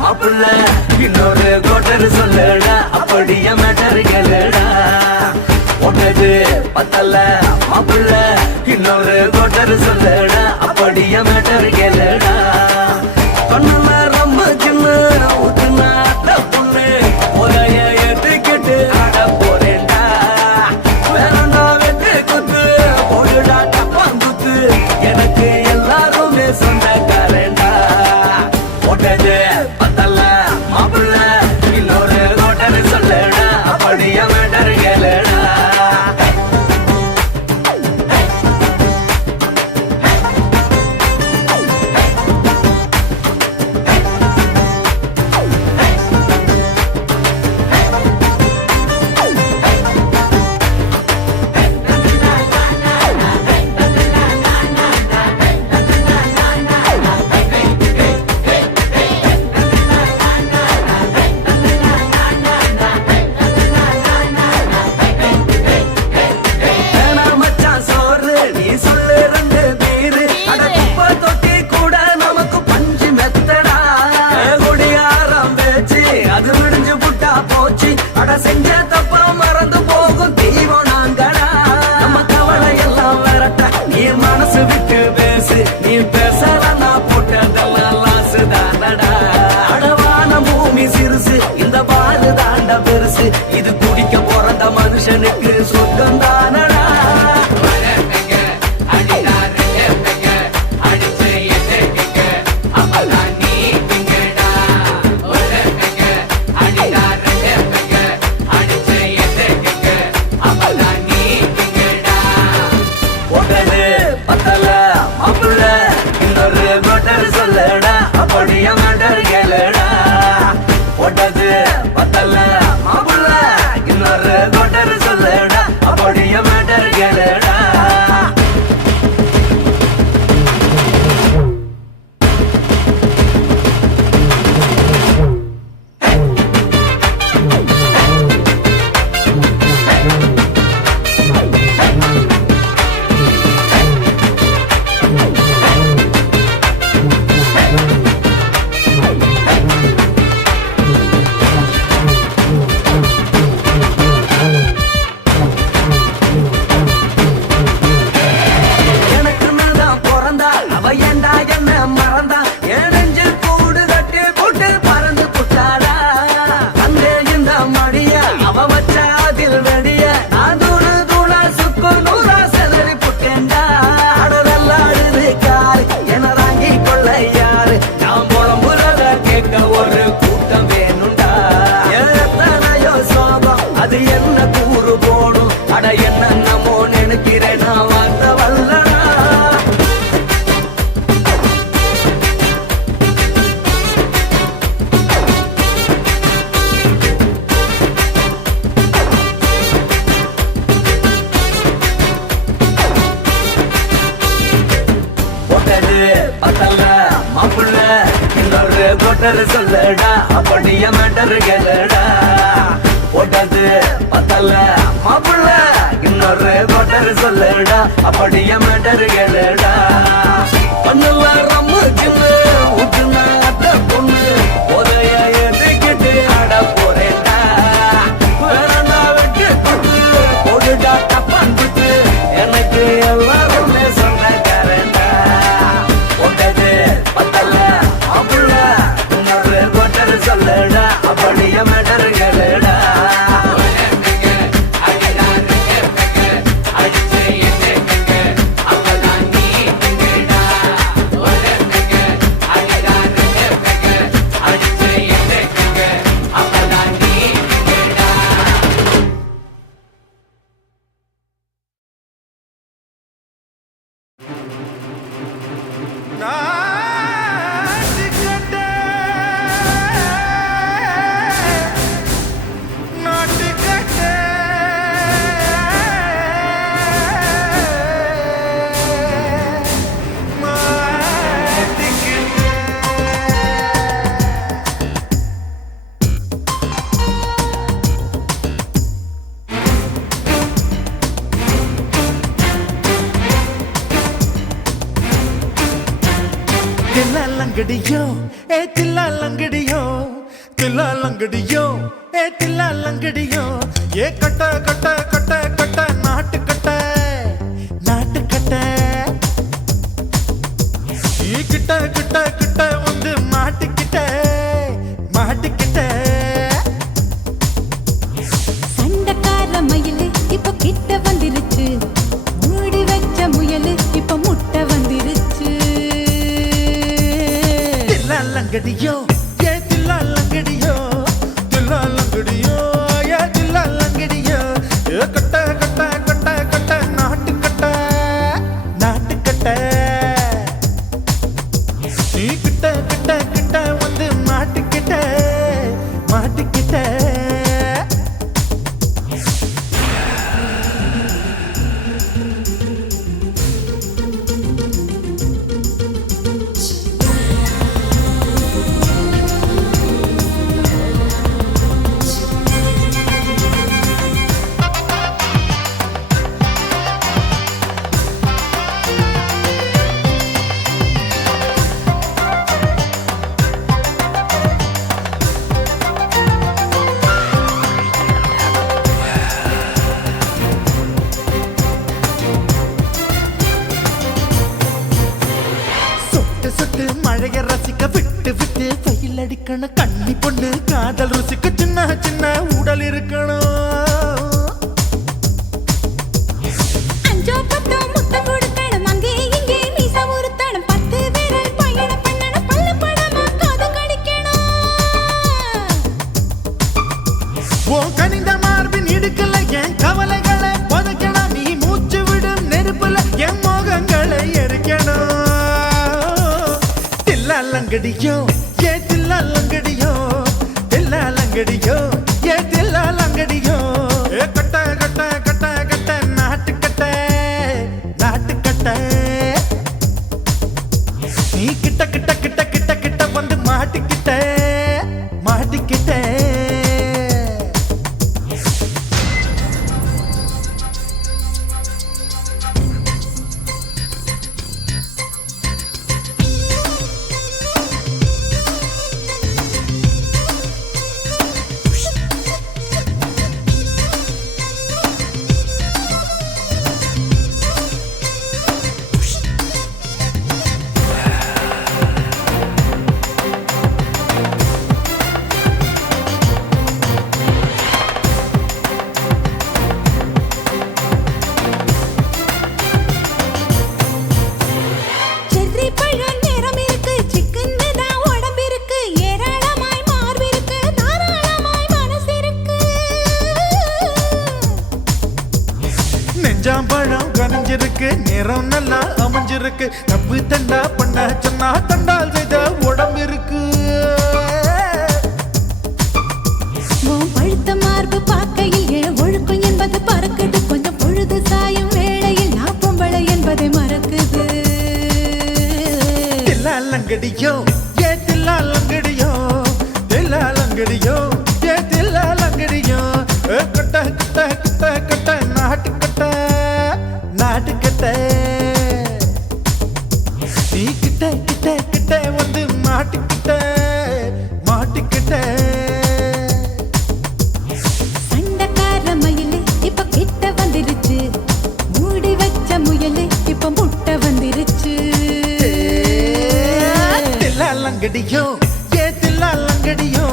மாப்பிள்ள இன்னொரு கோட்டர் சொல்லுடா அப்படிய மேட்டர் கேளுடா ஒட்டது பத்தல மாப்பிள்ள இன்னொரு கோட்டர் சொல்லுடா அப்படிய மேட்டர் கேளுடா கண்ணுல ரொம்ப சின்ன ஊத்துனா புண்ணு ஒரைய ஏத்துக்கிட்டு ஆட போறேன்டா வேறண்டா வெட்டு குத்து போடுடா டப்பாங்குத்து எனக்கு எல்லாருமே சொந்தக்காரன்டா ஒட்டது பத்தல மாப்பிள்ள இன்னொரு கோட்டர் சொல்லுடா அப்படிய மேட்டர் கேளுடா செஞ்ச தப்பா மறந்து போகும் தெய்வம் நாங்கடா நம்ம கவலை எல்லாம் விரட்ட நீ மனசு விட்டு பேசு நீ பேசலன்னா போட்டதெல்லாம் லாசு தானடா அடவான பூமி சிறுசு இந்த பாலு தாண்ட பெருசு இது குடிக்க பிறந்த மனுஷனுக்கு சொர்க்கம் தானடா சொல்லடா அப்படிய மேட்டர் கேளுடா ஒட்டது பத்தல மாப்பிள்ள இன்னொரு கோட்டர் சொல்லடா அப்படிய மேட்டர் கேளுடா ஒரு கூட்டம் வேணுண்டா எத்தனையோ சோகம் அது என்ன கூறு போடும் அட என்னமோ நினைக்கிறேன் நான் வார்த்தை வல்லடா ஒட்டது பத்தல மாப்பிள்ள இன்னொரு கோட்டர் சொல்லடா அப்படிய மேட்டர் கேளுடா ஒட்டது பத்தல மாப்பிள்ள இன்னொரு கோட்டர் சொல்லடா அப்படிய மேட்டர் கேளுடா கண்ணுல ரொம்ப சின்ன ஊத்துனா பொண்ணு உதய எதுக்கிட்டு ஆட போறேன்டா வேறண்டா வெட்டு குத்து போடுடா டப்பாங்குத்து எனக்கு எல்லாருமே சொந்தக்காரன்டா ஒட்டது பத்தல மாப்பிள்ள இன்னொரு கோட்டர் சொல்லடா அப்படிய மேட்டர் கேளுடா தில்லா லங்கடியோ தில்லாலங்கடியோ ஏ தில்லாலங்கடியோ ஏ கட்ட கட்ட கட்ட கட்ட நாட்டு கட்ட நாட்டு கட்ட நீ கிட்ட கிட்ட கிட்ட வந்து மாட்டிக்கிட்ட மாட்டிக்கிட்ட சண்டக்கார மயிலு இப்ப கிட்ட வந்துருச்சு மூடி வச்ச முயலு இப்ப முட்டை வந்துருச்சு தில்லாலங்கடியோ ஏ தில்லாலங்கடியோ தில்லாலங்கடியோ ஏ தில்லாலங்கடியோ ஏ கட்ட கட்ட கட்ட கட்ட நாட்டு கட்ட நாட்டு கட்ட நீ கிட்ட கிட்ட கிட்ட வந்து மாட்டிக்கிட்ட மாட்டிக்கிட்ட சொட்டு சொட்டு மழைய ரசிக்க விட்டு விட்டு வெயில் அடிக்கணும் கண்ணி பொண்ணு காதல் ருசிக்க சின்ன சின்ன உடல் இருக்கணும் அஞ்சோ பத்தோ முத்த கொடுக்கணும் அங்கே இங்கே மீச உருத்தணும் 10 விரல் பயணம் பண்ணணும் பல்ல படமா காது கடிக்கணும் ஓ கனிந்த மார்பின் இடுக்கல என் கவலைகளை புதைக்கணும் நீ மூச்சு விடும் நெருப்புல என் மோகங்களை எரிக்கணும் தில்லாலங்கடியோ ஏ தில்லாலங்கடியோ தில்லாலங்கடியோ ஏ தில்லாலங்கடியோ ஏ கட்ட கட்ட கட்ட கட்ட நாட்டு கட்ட நாட்டு கட்ட நீ கிட்ட கிட்ட கிட்ட கிட்ட கிட்ட வந்து மாட்டிக்கிட்ட மாட்டிக்கிட்ட செர்ரி பழம் நிறம் இருக்கு சிக்கன் தான் உடம்பு இருக்கு ஏராளமாய் மார்பு இருக்கு தாராளமாய் மனசு இருக்கு நெஞ்சாம்பழம் கனிஞ்சிருக்கு நிறம் நல்லா அமைஞ்சிருக்கு தப்பு தண்டா பண்ண சொன்னா தண்டால் செய்த உடம்பு இருக்கு உன் பழுத்த மார்பு பார்க்கையில் என் ஒழுக்கம் என்பது பறக்குது கொஞ்சம் பொழுது சாயும் வேளையில் நான் பொம்பளை என்பதை மறக்குது தில்லாலங்கடியோ ஏ தில்லாலங்கடியோ தில்லாலங்கடியோ ஏ தில்லாலங்கடியோ ஏ கட்ட கட்ட கட்ட கட்ட நாட்டு கட்ட நாட்டு கட்ட நீ கிட்ட கிட்ட கிட்ட வந்து மாட்டிக்கிட்ட மாட்டிக்கிட்ட சண்டக்கார மயிலு இப்ப கிட்ட வந்துருச்சு மூடி வச்ச முயலு இப்ப முட்டை வந்துருச்சு தில்லாலங்கடியோ ஏ தில்லாலங்கடியோ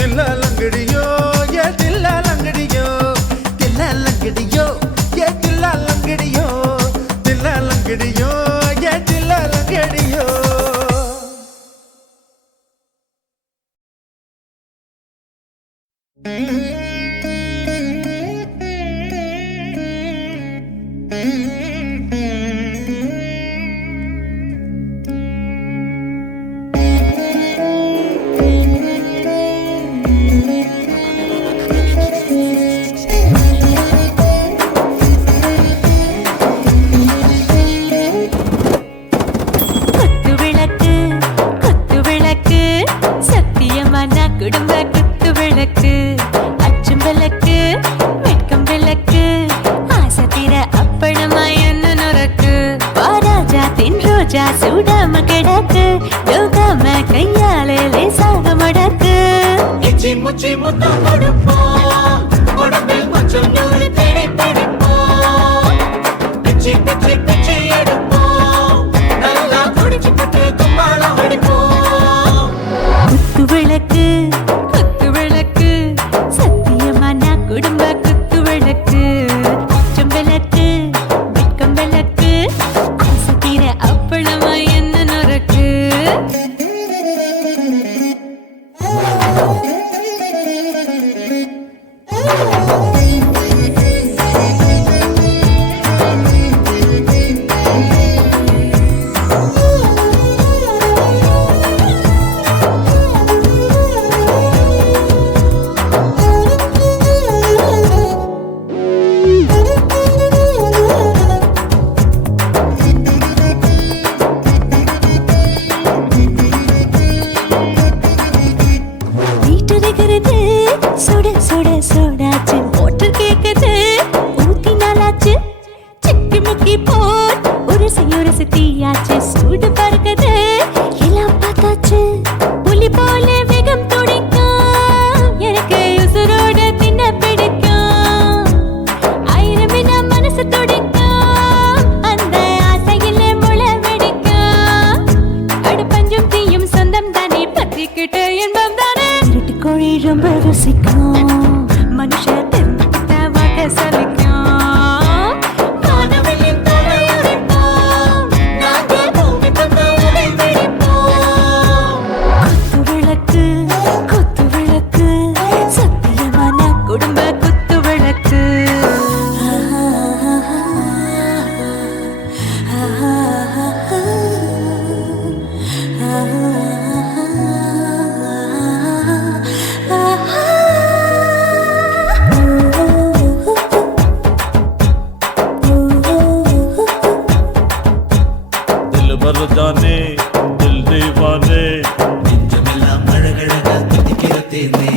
தில்லாலங்கடியோ ஏ தில்லாலங்கடியோ தில்லாலங்கடியோ ஏ தில்லாலங்கடியோ தில்லாலங்கடியோ ஏ தில்லாலங்கடியோ குத்து விளக்கு சத்தியமான குடும்ப குத்து விளக்கு முத்தம் கொடுப்போம் உடம்பில் கொஞ்சம் நூறு தேடி பிடிப்போம் பிச்சி பிச்சி பிச்சி எடுப்போம் நல்லா குடிச்சு பட்டு கும்பாலம் அடிப்போம் குத்து விளக்கு குத்து விளக்கு சத்தியமான குடும்ப குத்து விளக்கு குச்சம் விளக்கு வெட்கம் விளக்கு ஆசை தீர அப்பளமா என்ன நொறுக்கு வீட்டிருக்கிறது சுட சுட சூடாச்சு மோட்டர் கேக்குது ஊத்தி நாளாச்சு சிக்கி முக்கி போல் உரசி தீயாச்சு சூடு பறக்குது எல்லாம் பார்த்தாச்சு புலி போல வேகம் துடிக்கும் எனக்கு உசுரோட தின்ன பிடிக்கும் ஆயிரம் வினா மனசு துடிக்கும் அந்த ஆசையில முளை வெடிக்கும் அடுப்பஞ்சும் தீயும் சொந்தம் தானே பத்திக்கிட்டு என்பம் தானே இருட்டு கோழி ரொம்ப ருசிக்கும் மனுஷ தெரிஞ்சுக்கிட்ட வாக்க சலிக்கும் வானவெளியின் தலை உடைப்போம் நாங்கள் பூமி தந்த உடை வெடிப்போம் குத்து விளக்கு சத்தியமான குடும்ப குத்து விளக்கு दिल भर जाने दिल दीवाने நெஞ்சமெல்லாம் அழகழகா தித்திக்கிற தேனே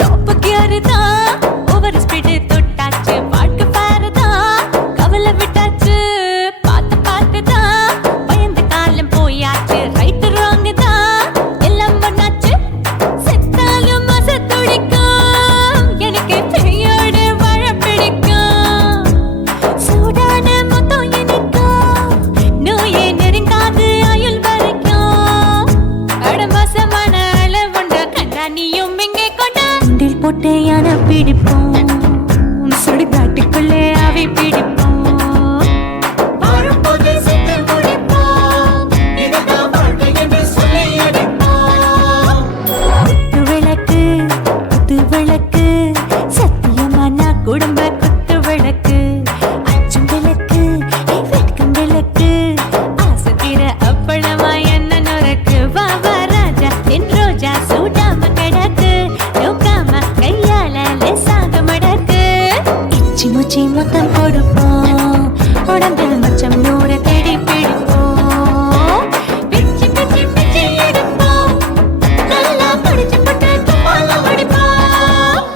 டாப் கியர் தான் ஓவர் ஸ்பீட் தொட்டாச்சு பாட்டு பாரு தான் கவலை விட்டாச்சு பார்த்து தான் பயந்து காலம் போயாச்சு ரைட் ராங் தான் எல்லாம் பண்ணாச்சு செத்தாலும் மச துடிக்கும் எனக்கு பெரியோட வாழ பிடிக்கும் சூடான மொத்தம் எனக்கும் நோயே நெருங்காது ஆயுள் வரைக்கும் அடமோசமான அளவுண்ட கண்டா நீயும் இங்கே கொண்டா உண்டில் போட்டு யானை பிடிப்போம் சுடுகாட்டுக்குள்ளே அவை பிடிப்போம் வரும்போது செத்து முடிப்போம் இதுதான் வாழ்க்கை என்று சொல்லி அடிப்போம் குத்து விளக்கு சத்தியமான குடும்ப குத்து விளக்கு அச்சும் விளக்கு வெட்கம் விளக்கு ஆசை தீர அப்பளமா என்ன நொறுக்கு வா வா ராஜா என் ரோஜா சூடாம கிடக்கு நோக்காம கையால லேசாக மடக்கு இச்சி முச்சி மொத்தம் கொடுப்போம் உடம்பில் மச்சம் நூறு தேடி பிடிப்போம் பிச்சி பிச்சி பிச்சி எடுப்போம் நல்லா படிச்சு போட்டு கும்பாலம் அடிப்போம்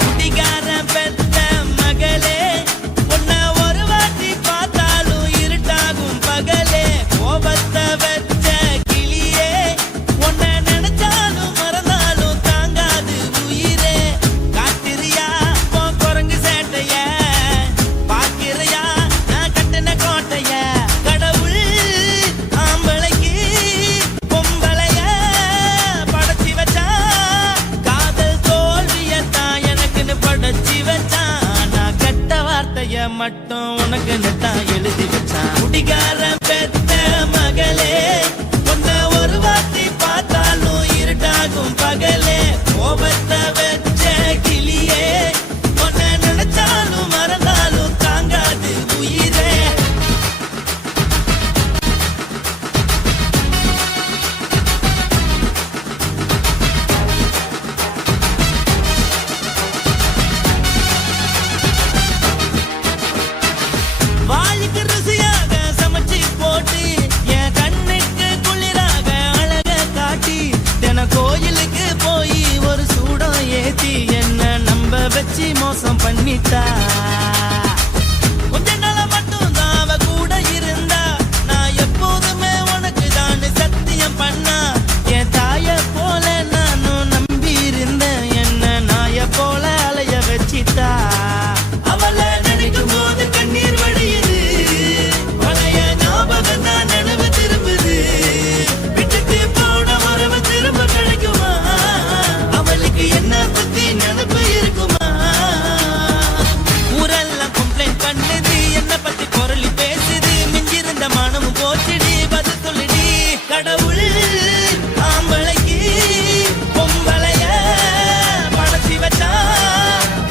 குடிகாரன் பெத்த மகளே உன்னை ஒரு வாட்டி பார்த்தாலும் இருட்டாகும் பகலே கோபத்தை வச்ச கிளியே உன்னை நினைச்சாலும் மறந்தாலும் தாங்காது உயிரே காட்டுறியா உன் குரங்கு சேட்டைய பாக்கிறியா நான் கட்டின கோட்டைய கடவுள் ஆம்பளைக்கு பொம்பளைய படைச்சி வச்சா காதல் தோல்வியத்தான் எனக்குன்னு படைச்சி வச்சான் நான் கெட்ட வார்த்தைய மட்டும் உனக்குன்னு தான் எழுதி வச்சான் குடிகாரன் பெத்த மகளே உன்னை ஒரு வாட்டி பார்த்தாலும் இருட்டாகும் பகலே கோபத்தை வச்ச கிளியே உன்னை நினைச்சாலும் மறந்தாலும் தாங்காது உயிரே மோசம் பண்ணிட்டா கொஞ்ச நாள மட்டும் தான் அவ கூட இருந்தா நான் எப்போதுமே உனக்கு தான் சத்தியம் பண்ணா என் தாய போல நானும் நம்பி இருந்தேன் என்ன நாய போல அலைய வச்சிட்டா அவளை நினைக்கும் போது கண்ணீர் வடியுது பழைய ஞாபகம் தான் நினைவு திரும்புது விட்டுட்டு போன உறவு திரும்ப கிடைக்குமா அவளுக்கு என்ன பத்தி நினைப்பு இருக்குமா ஊரெல்லாம் கம்ப்ளைண்ட் பண்ணுது என்ன பத்தி குரலி பேசுது மிஞ்சிருந்த மானமும் போச்சுடி பதில் சொல்லுடி கடவுள் ஆம்பளைக்கு பொம்பளைய படைச்சி வச்சான்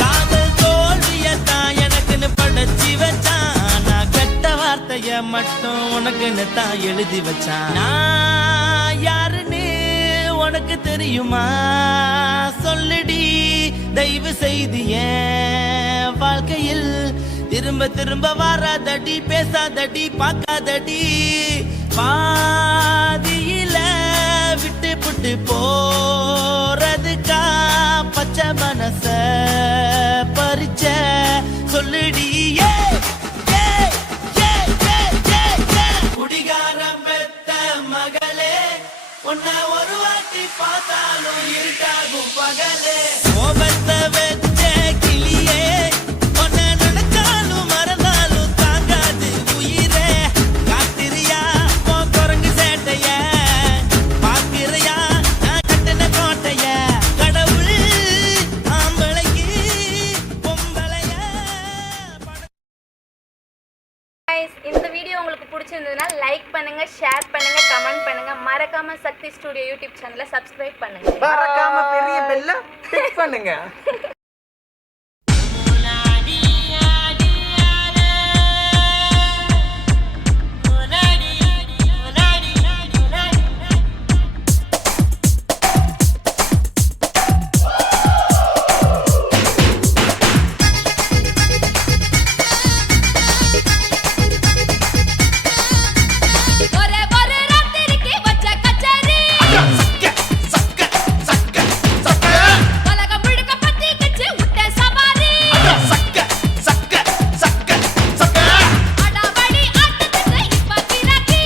காதல் தோல்வியத்தான் எனக்குன்னு படைச்சி வச்சான் நான் கெட்ட வார்த்தைய மட்டும் உனக்குன்னு தான் எழுதி வச்சான் நான் யாருன்னு உனக்கு தெரியுமா சொல்லுடி தயவு செய்து என் வாழ்க்கையில் திரும்ப திரும்ப வராதடி பேசாதடி பார்க்காதடி பாதியில விட்டு புட்டு போறதுக்கா பச்சை மனச பறிச்ச சொல்லுடி குடிகாரம் பெத்த மகளே உன்னை ஒரு வாட்டி பார்த்தாலும் இருட்டாகும் பகலே கோபத்தை வச்ச கிளியே உன்னை நினைச்சாலும் மறந்தாலும் தாங்காது உயிரே காத்திரியா உன் குரங்கு சேட்டைய பாக்கிறியா நான் கட்டின கோட்டைய கடவுள் ஆம்பளைக்கு பொம்பளைய Guys, இந்த வீடியோ உங்களுக்கு பிடிச்சிருந்ததுன்னா லைக் பண்ணுங்க, ஷேர் பண்ணுங்க, கமெண்ட் பண்ணுங்க, மறக்காம சக்தி ஸ்டுடியோ யூடியூப் சேனலை சப்ஸ்கிரைப் பண்ணுங்க. மறக்காம பெரிய பெல்ல கிளிக் பண்ணுங்க. ஒரே ஒரே ராத்திரிக்கு வச்ச கச்சேரி உலகம் முழுக்க பத்தி கிச்சு விட்ட சவாரி அடாவடி ஆட்டத்துக்கு இப்ப கிராக்கி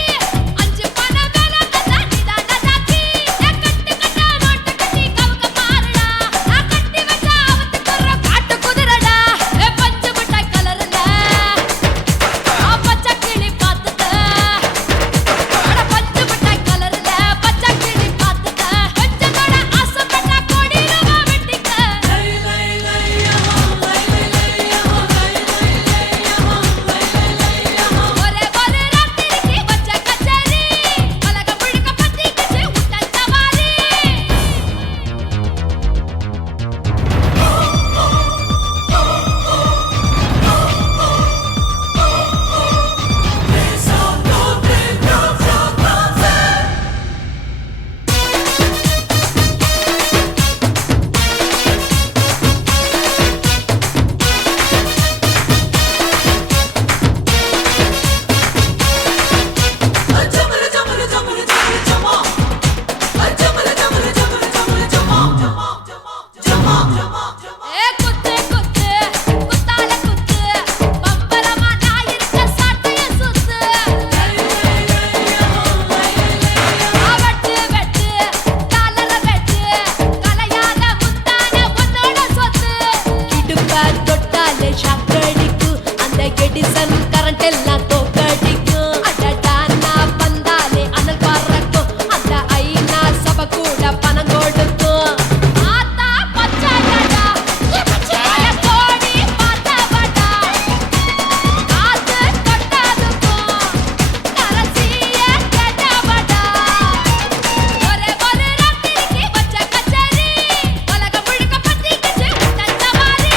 அஞ்சு பண வேலை தந்தா நீதான் நசாக்கி கட்டு கட்டா நோட்டு கட்டி கவுக்க பாருடா நான் கட்டி வச்ச அவத்துக்குற காட்டு குதிரடா பஞ்சு மிட்டாய் கலர்ல பச்சை கிளி பார்த்துட்ட அட பஞ்சு மிட்டாய் கலர்ல பச்சை கிளி பார்த்துட்ட கொஞ்சம் கூட ஆசைப்பட்ட கோடி ரூபா வெட்டிக்க ஒரே ஒரே ராத்திரிக்கு வச்ச கச்சேரி உலகம் முழுக்க பத்தி கிச்சு விட்ட சவாரி குத்து குத்து குத்தால குத்து பம்பரமா நான் இருக்க சாட்டைய சுத்து வெட்டு வெட்டு காலர வெட்டு கலையாத முத்தான உன்னோட சொத்து கிடுப்ப தொட்டாலே ஷாக் அடிக்கும் அந்த கெடிசன் கரண்ட் எல்லாம் தோக்கடிக்கும் அடடா நான் வந்தாலே அனல் பறக்கும் அந்த ஐநா சபை கூட பணம் கொடுக்கும் ஆத்தா பச்சையடா பச்சைய கோடி பார்த்தவடா காத்து தொட்டதுக்கும் கரசிய கேட்டவடா ஒரே ஒரே ராத்திரிக்கு வச்ச கச்சேரி உலகம் முழுக்க பத்தி கிச்சு விட்ட சவாரி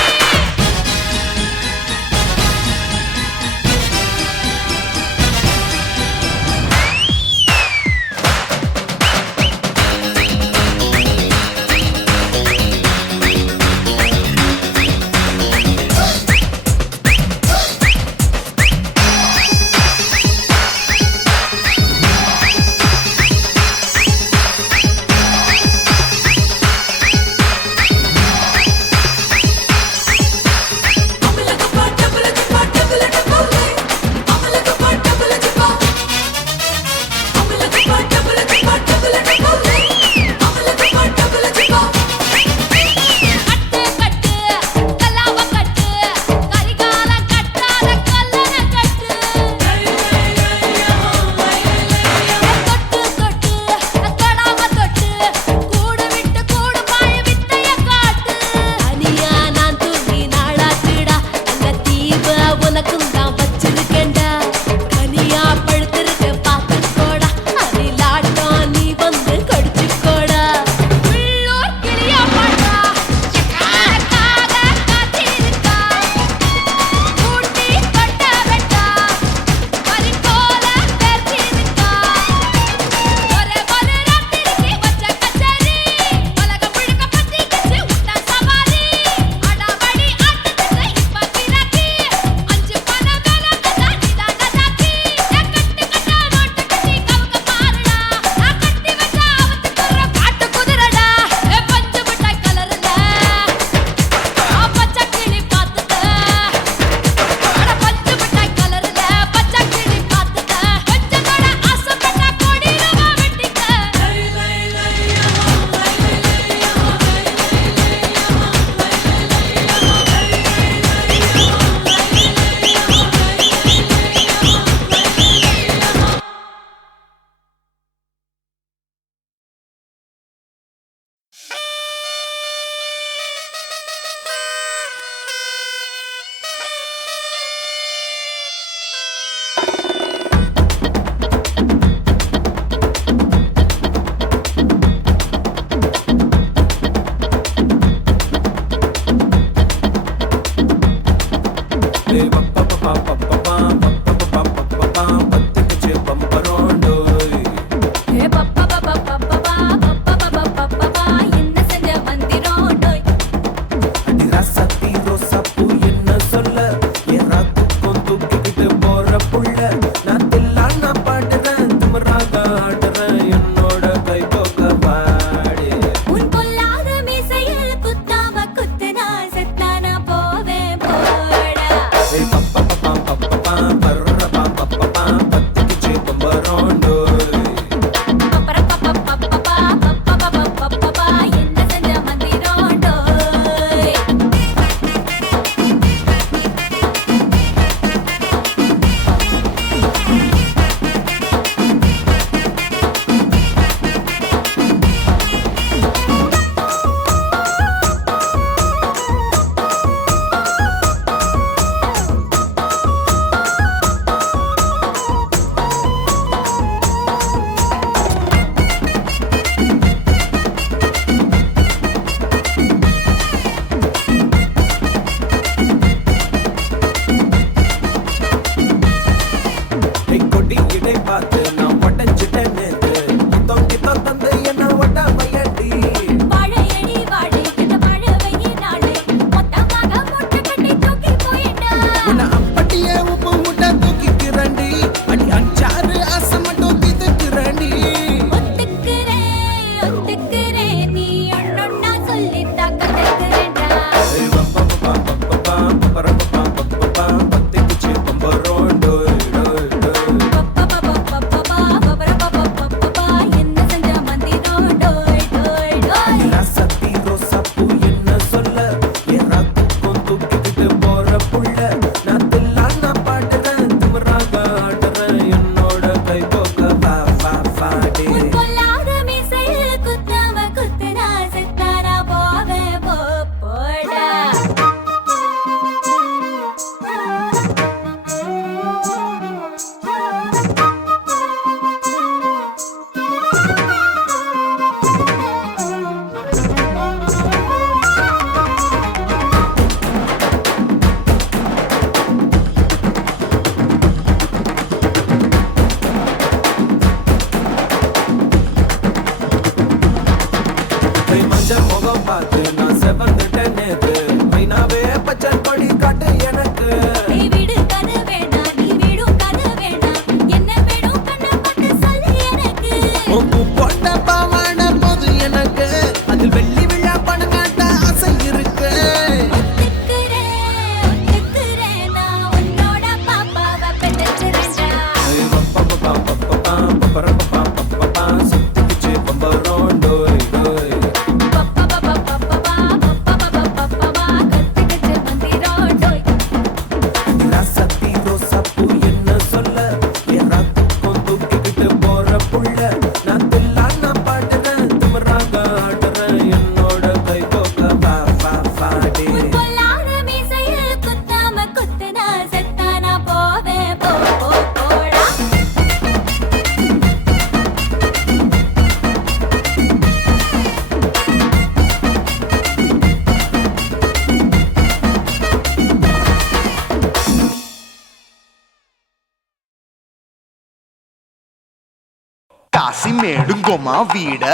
రాసి మేడుంగోమా వీడ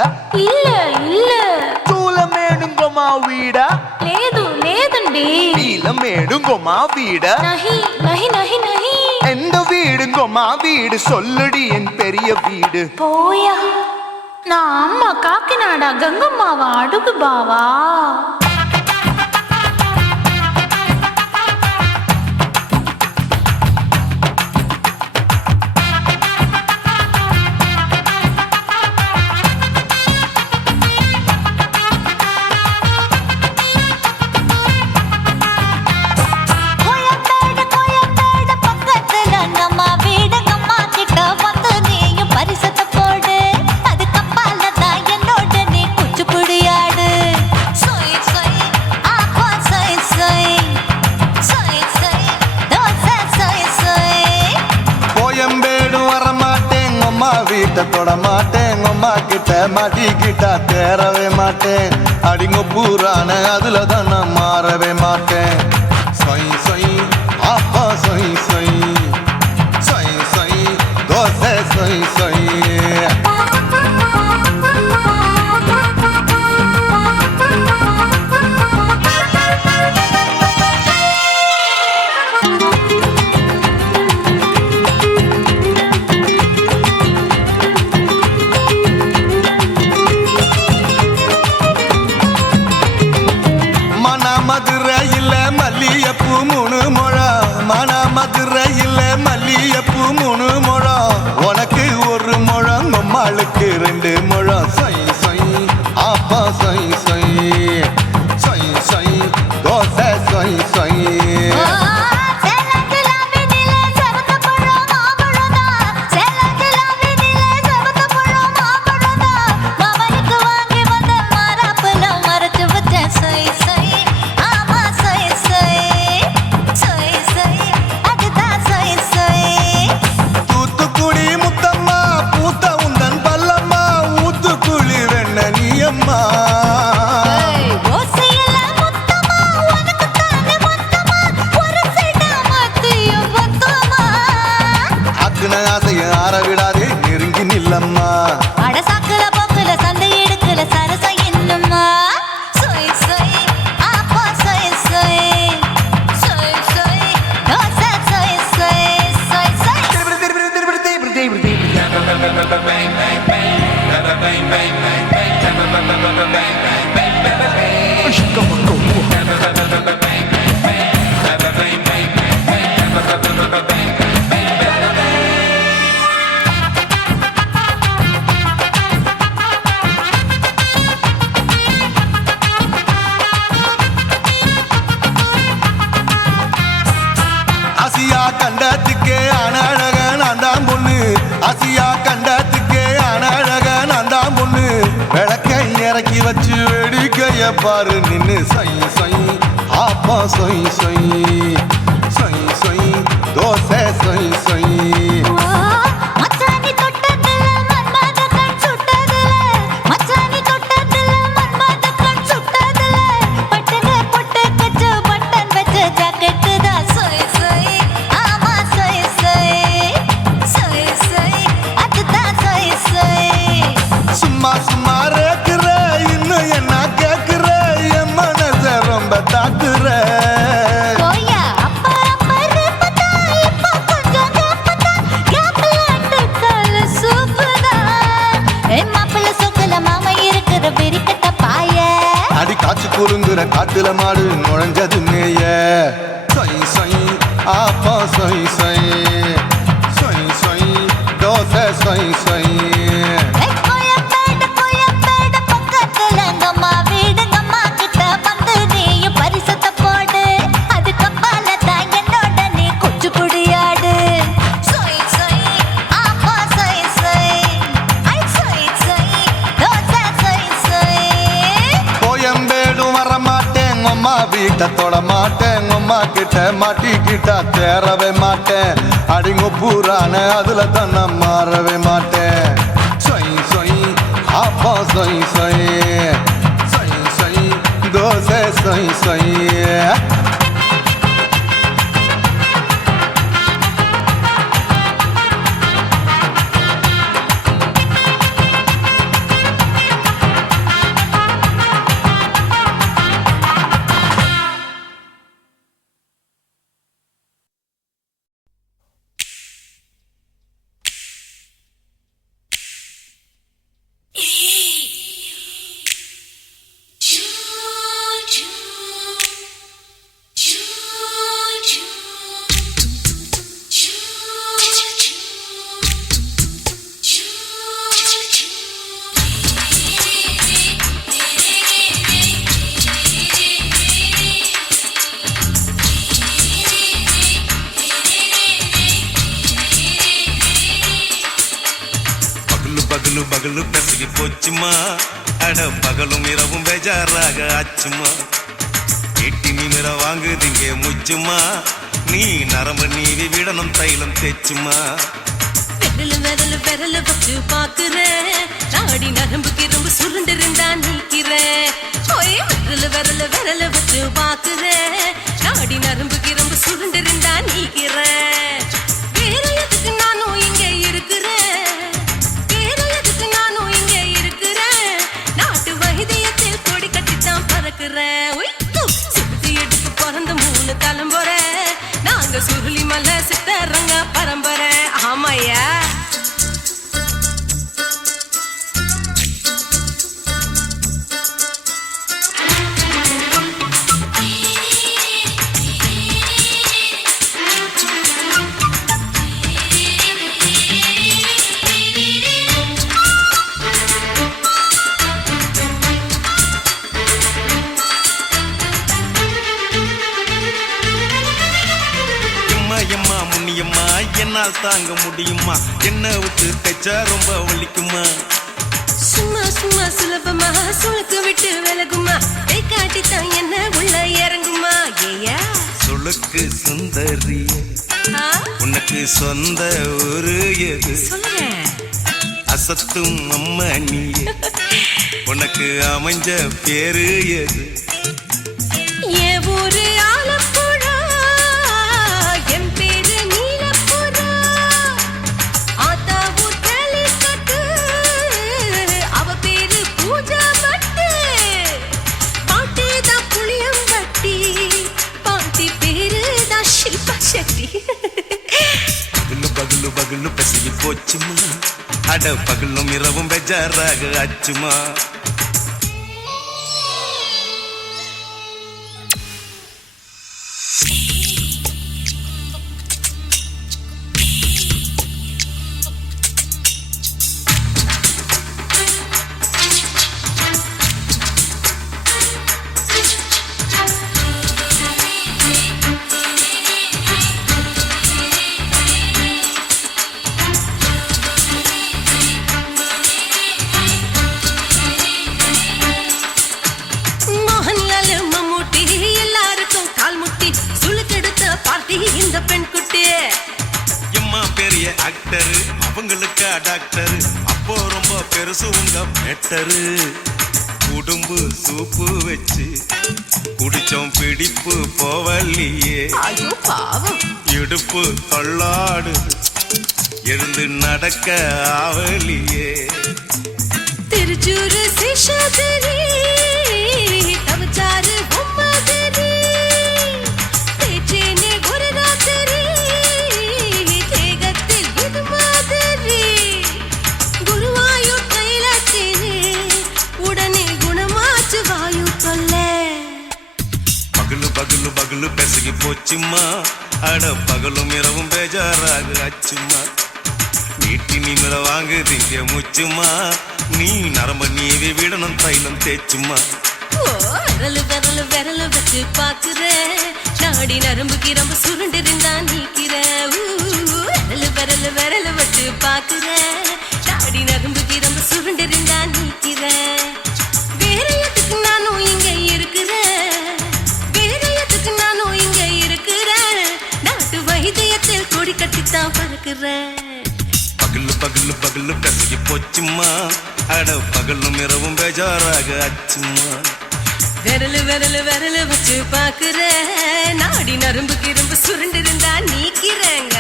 இல்ல இல்ல తూల మేడుంగోమా వీడ లేదు లేదండి నీల మేడుంగోమా వీడ நஹி நஹி நஹி நஹி எந்த வீடுங்கோமா வீடு சொல்லுடி என் பெரிய வீடு போயா நான் அம்மா காக்கிநாடா கங்கம்மாவா அடுகு பாவா வீட்டை தொட மாட்டேன் அம்மா கிட்ட மாட்டிக்கிட்டா தேரவே மாட்டேன் அடிங்க பூரான அதுல தான் நான் மாறவே மாட்டேன் சொய் சொய் அப்பா சொய் சொய் சொய் சொய் தோசை சொய் சொய் மதுரையில் மல்லியப்பூ 3 முழம் மன மதுரையில் மல்லியப்பூ 3 முழம் உனக்கு 1 முழம் அம்மாளுக்கு 2 முழம் சொய் சொய் அப்பா சொய் சொய் சொய் சொய் தோசை சொய் சொய் ஆசைய ஆற விடாதே நெருங்கி நில்லம்மா அட சாக்குல போக்குல சந்தை எடுக்கல சரச என்னம்மா சொய் சொய் அப்பா சொய் சொய் சொய் சொய் தோசை சொய் சொய் சொய் சொய் ஆசியா கண்டத்துக்கே அனழக நான் தான் பொண்ணு ஆசியா கண்டத்துக்கே அனழக நான் தான் பொண்ணு விளக்கை இறக்கி வச்சு வேடிக்கைய பாரு நின்னு சொய் சொய் ஆப்பா சொய் சொய் சொய் சொய் தோசை சொய் சொய் மச்சானி தொட்டதுல மன்மத கண் சுட்டதுல மச்சானி தொட்டதுல மன்மத கண் சுட்டதுல பட்டன பொட்டு கச்சு பட்டன் வச்ச ஜாக்கெட் தான் சொய் சொய் ஆமா சொய் சொய் சொய் சொய் அதுதான் சொய் சொய் சும்மா சும்மா ரேக்குற இன்னும் என்ன கேக்குற என் மனச ரொம்ப தாக்குற போயா அப்பா அப்பா ரப்பதா இப்ப கொஞ்சம் ரப்பதா கேப்ல கால சூப்பரா என் மாப்பிள்ள சொக்கல மாமா இருக்கிற வெறிக்கட்ட பாய அடி காய்ச்சி குலுங்குற காட்டுல மாடு நுழைஞ்சது மேய சொய் சொய் ஆப்பா சொய் சொய் சொய் சொய் தோசை சொய் சொய் கோயம்பேடு பக்கத்துல எங்கம்மா வீடு அம்மா கிட்ட வந்து நீயும் பரிசத்தை போடு அது கப்பால தான் என்னோட நீ கொச்சு குடியாடு சொய் சொய் ஆப்பா சொய் சொய் ஐ சொய் சொய் தோசை சொய் சொய் கோயம்பேடு வர மாட்டேன் அம்மா வீட்டை தொட மாட்டேன் அம்மா கிட்ட மாட்டிக்கிட்டா தேரவே மாட்டேன் அடிங்க பூரான அதுல தான் நான் மாறவே மாட்டேன் சொய் சொய் ஆப்பா சொய் சொய் சொய் சொய் தோசை சொய் சொய் பகலு பகலு பெசகி போச்சுமா அட பகலும் இரவும் பேஜாராக ஆச்சுமா எட்டி நிமிர வாங்குதிங்க முச்சுமா நீ நரம்பு நீவி விடணும் தைலம் தேச்சுமா விரல விரல வச்சு பாக்குறேன் நாடி நரம்புக்கு ரொம்ப சுருண்டு இருந்தா நீக்கிறேன் ஓய் விரல விரல வச்சு பாக்குறேன் நாடி நரம்புக்கு ரொம்ப சுருண்டு இருந்தா நீக்கிறேன் வேற எதுக்கு நானும் இங்க இருக்கிறேன் வேற எதுக்கு நானும் இங்க இருக்கிறேன் நாட்டு வைத்தியத்தில் கொடி கட்டித்தான் பறக்குறேன் ஓய் சுத்தி எடுத்து பிறந்த 3 தலைமுறை நாங்க சுருளி மலை சித்தரங்க பரம்பரை ஆமாயா எம்மா முன்னியம்மா என்னால் தாங்க முடியுமா என்ன விட்டு தைச்சா ரொம்ப வலிக்குமா சும்மா சும்மா சுலபமா சுளுக்கு விட்டு விலகுமா கை காட்டித்தான் என்ன உள்ள இறங்குமா ஏயா சுளுக்கு சுந்தரி உனக்கு சொந்த ஊரு எது சொல்றேன் அசத்தும் அம்மா நீ உனக்கு அமைஞ்ச பேரு எது என் ஊரு ஆலப்புழா என் பேரு நீலப்புறா ஆத்தா ஊர் கேலிக்கட்டு அவ பேரு பூஜா பட்டு பாட்டி தான் புளியம்பட்டி பாட்டி பேரு தான் ஷில்பா செட்டி பகலு பகலு பகலு பெசகி போச்சுமா அட பகலும் இரவும் பெஜாராக ஆச்சுமா மோகன்லால் மம்மூட்டி எல்லாருக்கும் கால் முட்டி சுளுக்கெடுத்த பார்ட்டி இந்த பெண் குட்டி எம்மா பெரிய ஆக்டரு அவங்களுக்கா டாக்டரு அப்போ ரொம்ப பெருசு உங்க மேட்டரு குடும்பு சூப்பு வச்சு குடிச்சோம் பிடிப்பு போவல்லையே ஐயோ பாவம் இடுப்பு தொள்ளாடு எழுந்து நடக்க ஆவலியே திருச்சூரு சேஷாதிரி தவச்சாரு பொம்மாதிரி தேச்சேனே ஒரு ராத்திரி தேகத்தில் இது மாதிரி குருவாயூர் தைலத்தினே உடனே குணமாச்சு வாயு தொல்லை பகலு பகலு பகலு பெசகி போச்சுமா அட பகலும் இரவும் பேஜாராக ஆச்சுமா நீட்டி நிமிர வாங்குதிங்க முச்சுமா நீ நரம்ப நீவி விடணும் தைலம் தேச்சுமா ஓ விரல வச்சு பாக்குறேன் நாடி நரம்புக்கு ரொம்ப சுருண்டு இருந்தா நீக்கிறேன் விரல வச்சு பாக்குறேன் நாடி நரம்புக்கு ரொம்ப சுருண்டு இருந்தா நீக்கிறேன் வேற எதுக்கு நானும் இங்க இருக்கிறேன் வேற எதுக்கு நானும் இங்க இருக்கிறேன் நாட்டு வைத்தியத்தில் கொடி கட்டித்தான் பறக்குறேன் பகலு பகலு பகலு பெசகி போச்சுமா அட பகலும் இரவும் பேஜாராக ஆச்சுமா விரல வச்சு பாக்குறேன் நாடி நரம்புக்கு ரொம்ப சுருண்டு இருந்தா நீக்கிறேங்க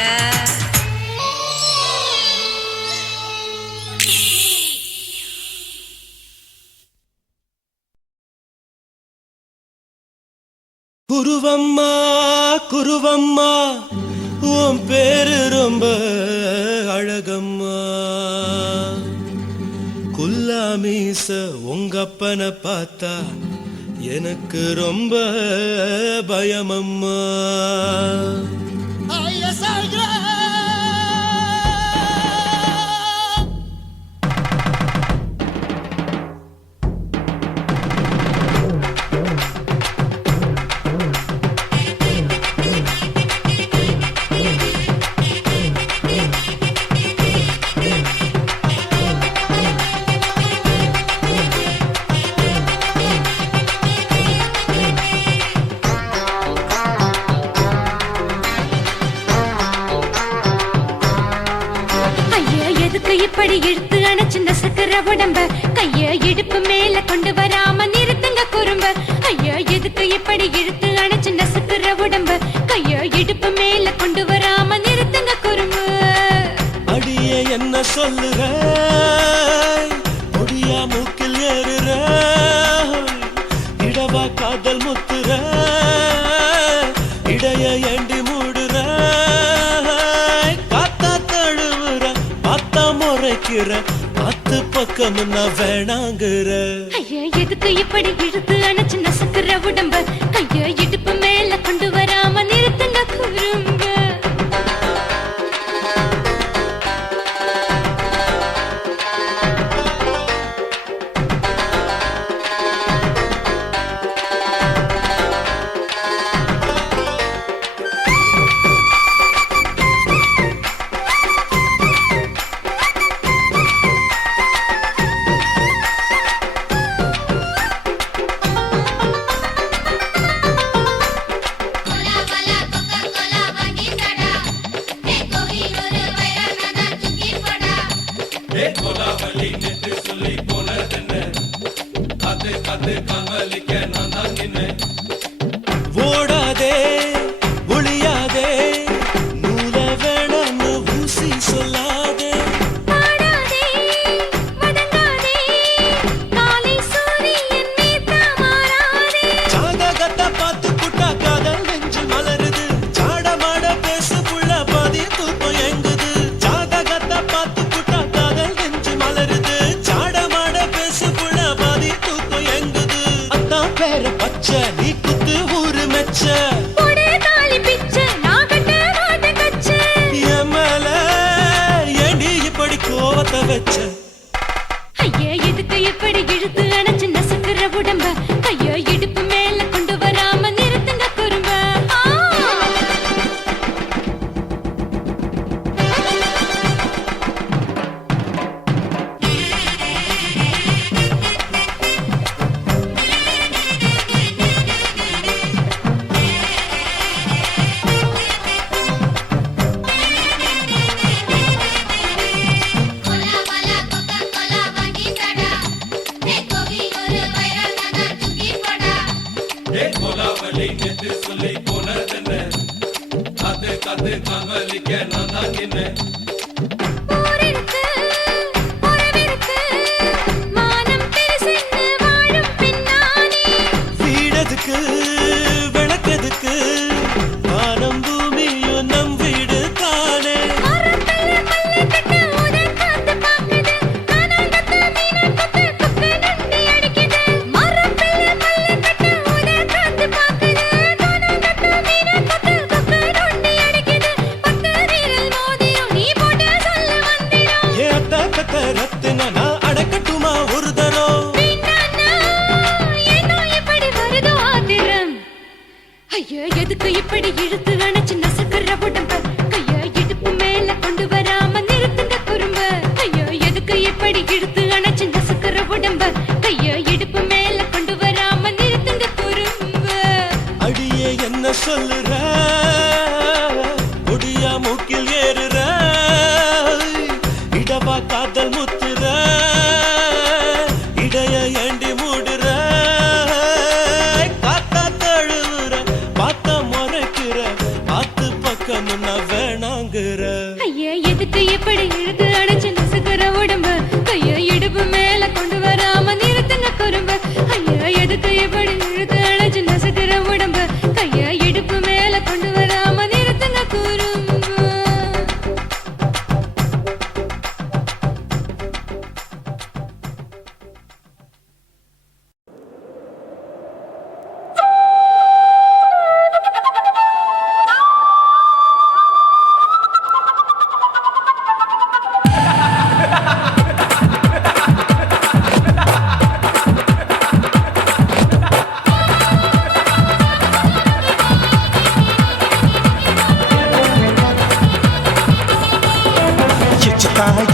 குருவம்மா குருவம்மா உன் பேரு ரொம்ப அழகம்மா குல்லாமீச உங்கப்பனை பார்த்தா எனக்கு ரொம்ப பயமம்மா எதுக்கு இப்படி இழுத்து அணைச்சு நசுக்கிற உடம்ப கைய இடுப்பு மேல கொண்டு வராம நிறுத்துங்க குறும்ப ஐயா எதுக்கு இப்படி இழுத்து அணைச்சு நசுக்கிற உடம்ப கைய இடுப்பு மேல கொண்டு வராம நிறுத்துங்க குறும்ப அடியே என்ன சொல்லுற முடியா மூக்கில் ஏறுற இடவா காதல் முத்துற இடைய ஏண்டி மூடுற காத்தா தழுவுற பார்த்தா முறைக்கிற பத்து பக்கம் நான் வேணாங்குற ஐயா எதுக்கு இப்படி இழுத்து அணைச்சு நசுக்கிற உடம்ப கைய இடுப்பு மேல கொண்டு வராம நிறுத்துங்க குறும்ப ஓடாதே ஒளியாதே நூல வேணான்னு ஊசி சொல்லாதே பாடாதே வதங்காதே காலை சூரியன் மீத மாறாதே ஜாதகத்தை பார்த்து புட்டா காதல் நெஞ்சு மலருது சாடமாட பேசு புள்ள பாதி தூக்கம் எங்குது ஜாதகத்தை பார்த்து புட்டா காதல் நெஞ்சு மலருது சாடமாட பேசு புள்ள பாதி தூக்கம் எங்குது அத்தான் பேர பச்சை நீ குத்து ஊரு மெச்ச போடே தாலி பிச்சை நான் கட்ட மாட்டேன் கச்சை எமல ஏண்டி இப்படி கோவத்தை வச்ச ஐயா எதுக்கு இப்படி இழுத்து அணைச்சு நசுக்கிற உடம்ப கைய இடுப்பு மேல கொண்டு வராம நிறுத்துங்க குறும்ப ஊரிருக்கு உறவிருக்கு மானம் பெருசென்னு வாழும் பின்னானே வீடதுக்கு விளக்கதுக்கு வானம் பூமியும் நம் வீடு தானே மரத்துல மல்லி கட்டு உதன் காத்து பாக்குது கானாங்கத்து மீனாங்கத்து குக்கு நண்டி அடிக்குது மரத்துல மல்லி கட்டு உதன் காத்து பாக்குது கானாங்கத்து மீனாங்கத்து குக்கு நண்டி அடிக்குது பத்து வீரல் மோதியும் நீ போட்ட சொல்ல வந்திடும் ஏ அத்த கத்த ரத்தின நான் அடக்கட்டுமா ஒரு தரம் பின்னானா ஏனோ இப்படி வருதோ ஆத்திரம் ஐயா எதுக்கு இப்படி இழுத்து அணைச்சு நசுக்கிற உடம்ப கைய இடுப்பு மேல கொண்டு வராம நிறுத்துங்க குறும்ப ஐயா எதுக்கு இப்படி இழுத்து அணைச்சு நசுக்கிற உடம்ப கைய இடுப்பு மேல கொண்டு வராம நிறுத்துங்க குறும்ப அடியே என்ன சொல்லுற ஒடியா மூக்கில் ஏறுற இடவா காதல் முத்துற இடைய ஏண்டி மூடுற காத்தா தழுவுற பார்த்தா முறைக்கிற ஆத்து பக்கம் நான் வேணாங்குற ஐயா எதுக்கு இப்படி இழுத்து அணைச்சு நசுக்கிற உடம்ப கைய இடுப்பு மேல கொண்டு வராம நிறுத்துங்க குறும்ப ஐயா எதுக்கு இப்படி இழுத்து அணைச்சு நசுக்கிற உடம்ப கைய இடுப்பு மேல கொண்டு வராம நிறுத்துங்க குறும்ப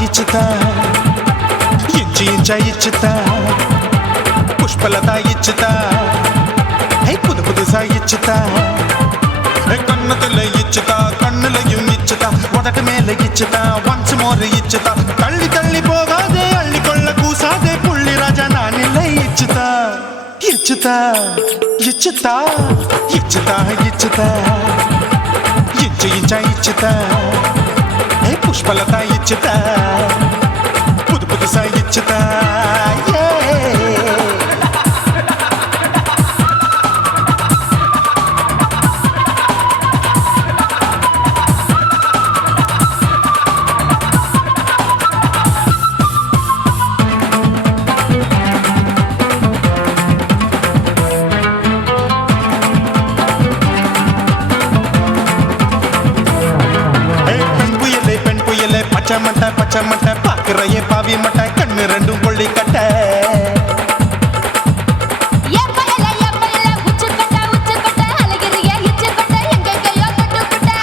ఇచ్చుతా ఇంచి ఇంచా ఇచ్చుతా పుష్పలత ఇచ్చుతా புது புதுசா இச்சுதா கண்ணத்துல இச்சுதா கண்ணுலையும் இச்சுதா உதட்டு மேல இச்சுதா ஒன்ஸ் மோரு இச்சுதா தள்ளி தள்ளி போகாதே அள்ளி கொள்ள கூசாதே புள்ளி ராஜா நான் இல்லை இச்சுதா இச்சுதா இச்சுதா இச்சுதா இச்சுதா இச்சு இச்சா இச்சுதா ஏ புஷ்பலதா இச்சுதா புது புதுசா இச்சுதா பச்சை மட்டை பாக்குறையே பாவி மட்டை கண்ணு ரெண்டும் கொள்ளி கட்ட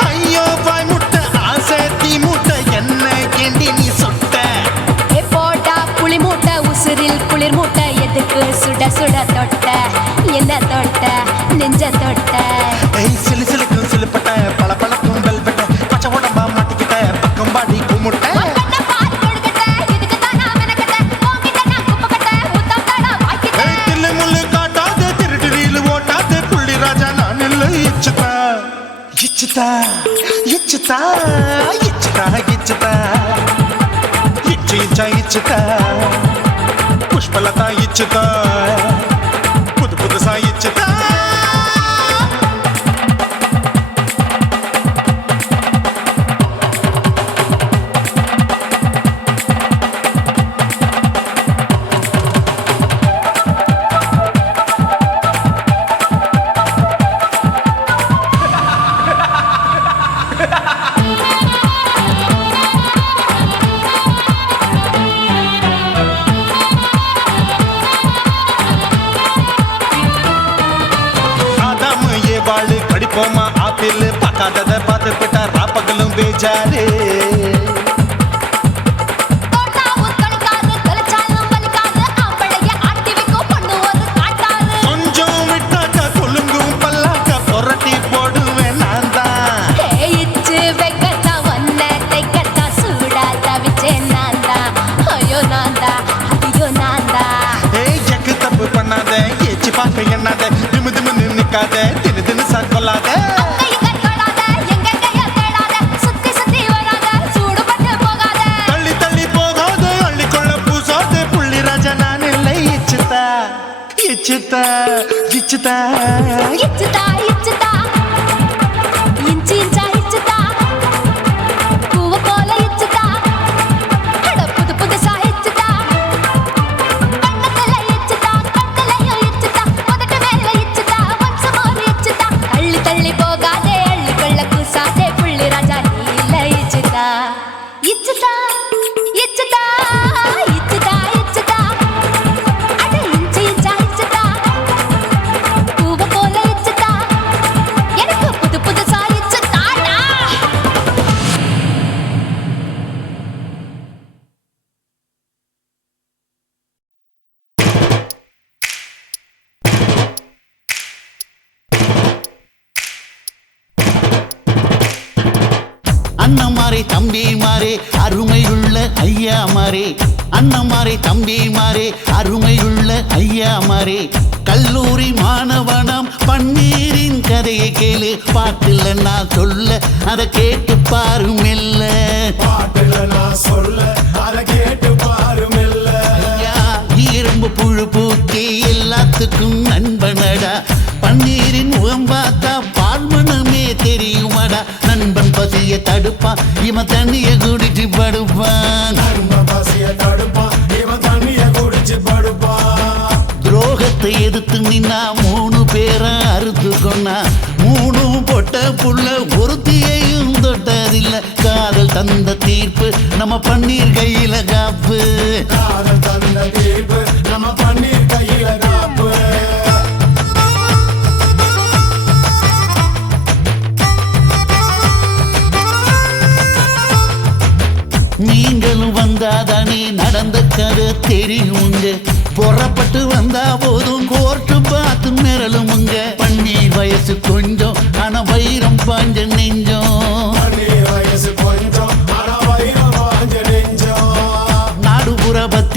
ஐயோ பாய் முட்டை ஆசை தீ முட்டை என்ன கேண்டி நீ சொட்ட போட்டா புளி மூட்டை உசுரில் குளிர் மூட்டை எதுக்கு சுட சுட தொட்ட என்ன தொட்ட நெஞ்ச தொட்ட சிலு சிலுக்கும் சிலுப்பட்ட பல பழக்கும் வெல்வெட்ட பச்சை உடம்பா மாட்டிக்கிட்ட பக்கம் பாடி குமுட்ட இச்சுதா இச்சுதா இச்சுதா இச்சுதா இச்சு இச்சா இச்சுதா புஷ்பலதா இச்சுதா புது புதுசா இச்சுதா படிப்போமா ஆப்பிள் பார்க்காதத பார்த்து விட்டா ராப்பகலும் பேஜாரு கொஞ்சம் விட்டாக்க கொலுங்கும் பல்லாக்க புரட்டி போடுவேன் நான் தான் வைக்கத்தா வந்த தைக்கத்தா சூடா தவிச்சேன் நான் தான் ஐயோ நான் தான் ஐயோ நான் தான் எக்கு தப்பு பண்ணாத ஏச்சி பார்க்க எண்ணாத திமு திமுன்னு நிக்காத தினு தினு சாக்கொள்ளாத தள்ளி தள்ளி போகாத அள்ளி கொள்ள பூசாத புள்ளி ராஜா நான் இல்லை இச்சுதா இச்சுதா இச்சுதா இச்சுதா இச்சுதா இஞ்சி இஞ்சா இச்சுதா பூவ போல இச்சுதா அட புது புதுசா இச்சுதா கண்ணத்துல இச்சுதா கட்டலையும் இச்சுதா உதட்டு மேல இச்சுதா வம்சமோர் இச்சுதா தள்ளி தள்ளி போகாதே அள்ளி கொள்ள கூசாதே புள்ளி ராஜா நீ இல்ல இச்சுதா இச்சுதா இச்சுதா இச்சுதா இச்சுதா அட இஞ்சி இஞ்சா இச்சுதா பூவ போல இச்சுதா எனக்கு புது புதுசா இச்சுதாடா அண்ணன் மாறே தம்பி மாறே அருமையுள்ள ஐயா மாறே அண்ணன் மாறே தம்பி மாறே அருமையுள்ள ஐயா மாறே கல்லூரி மாணவனாம் பன்னீரின் கதையை கேளு பாட்டுல நான் சொல்ல அதை கேட்டு பாரு மெல்ல ஐயா இரும்பு புழு பூக்கி எல்லாத்துக்கும் நண்பனடா பன்னீரின் முகம் பார்த்தா பால்மனமே தெரியுமாடா நண்பன் பசிய தடுப்பான் இவன் தண்ணிய குடிச்சு படுப்பான் துரோகத்தை எதிர்த்து நின்னா 3 பேரை அறுத்து கொன்னா 3 பொட்ட புள்ள ஒருத்தியையும் தொட்டதில்லை காதல் தந்த தீர்ப்பு நம்ம பன்னீர் கையில காப்பு நீங்களும் வந்தாதானே நடந்த கதை தெரியுங்க புறப்பட்டு வந்தா போதும் கோர்ட்டு பார்த்து மிரளுமுங்க பன்னீர் வயசு கொஞ்சம் ஆனா வைரம் பாஞ்ச நெஞ்சம்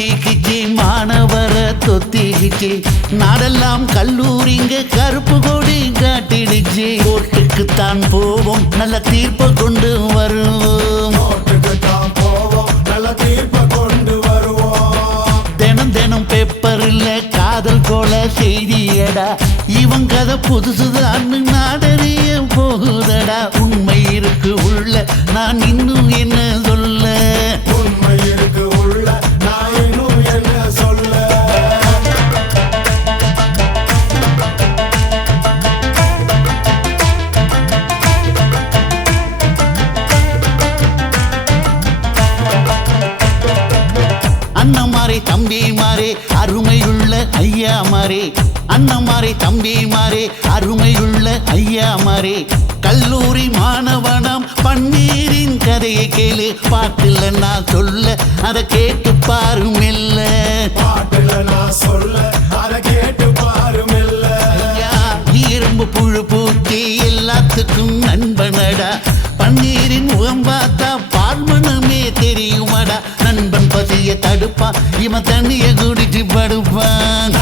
ஒட்டிக்கிச்சு மாணவர தொத்திக்கிச்சு நாடெல்லாம் கல்லூரிங்க கருப்பு கொடி காட்டிடுச்சு கோர்ட்டுக்குத்தான் போவோம் நல்ல தீர்ப்பை கொண்டு வருவோம் தினம் தினம் பேப்பர்ல காதல் கொல செய்தியடா இவன் கதை புதுசுதான் நாடறிய போகுதடா உண்மை இருக்கு உள்ள நான் இன்னும் என்ன சொல்ல அண்ணமாரே தம்பி மாறே அருமையுள்ள ஐயா மாறே அண்ணமாரே தம்பி மாறே அருமையுள்ள ஐயா மாறே கல்லூரி மாணவனாம் பன்னீரின் கதையை கேளு பாட்டுல நான் சொல்ல அதை கேட்டு பாரு மெல்ல ஐயா இரும்பு புழு பூச்சி எல்லாத்துக்கும் நண்பனடா பன்னீரின் முகம் பார்த்தா பால்மனமே தெரியுமாடா நண்பன் பசிய தடுப்பான் இவன் தண்ணிய குடிச்சு படுப்பான்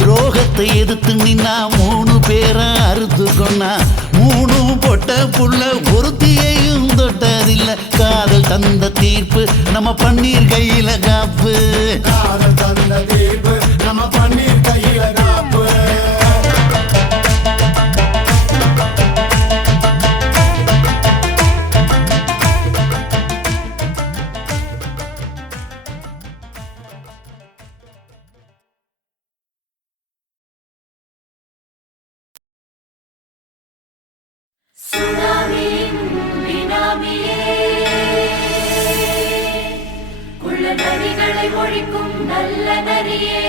துரோகத்தை எதிர்த்து நின்னா 3 பேரை அறுத்து கொண்டா 3 பொட்ட புள்ள ஒருத்தியையும் தொட்டதில்ல காதல் தந்த தீர்ப்பு நம்ம பன்னீர் கையில காப்பு நரிகளை ஒழிக்கும் நல்ல நரியே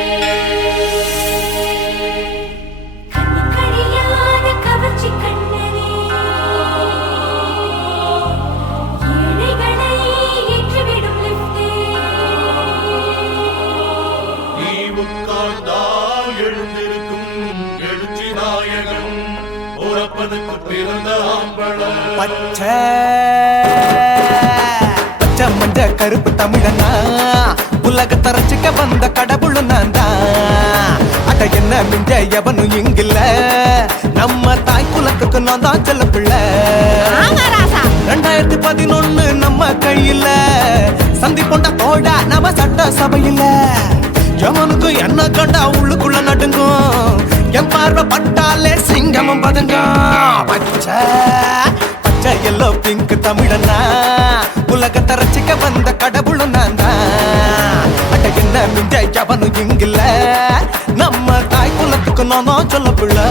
கண்ணிக்கழியாத கவர்ச்சி கண்ணனே ஏழைகளை ஏற்றிவிடும் லிப்டே நீ உட்கார்ந்தால் எழுந்திருக்கும் எழுச்சி நாயகன் உறப்பதுக்கு பிறந்த ஆம்பளம் பச்சை மஞ்ச கருப்பு தமிழனா உலகத்தை ரசிக்க வந்த கடவுள் நான் தான் அட என்ன மிஞ்ச எவனும் இங்கில்ல நம்ம தாய் குலத்துக்கு நான் தான் செல்ல பிள்ளை 2011 நம்ம கையில சந்தி பொண்ட தோடா நம்ம சட்ட சபையில எவனுக்கு என்ன கண்டா உள்ளுக்குள்ள நடுங்கும் என் பார்வை பட்டாலே சிங்கமும் பதுங்கும் பச்சை எல்லோ பிங்க் தமிழனா உலகத்தை ரசிக்க வந்த கடவுள் நான் தான் அட என்ன மிஞ்ச எவனும் இங்கில்ல நம்ம தாய் குலத்துக்கு நான் சொல்ல பிள்ளை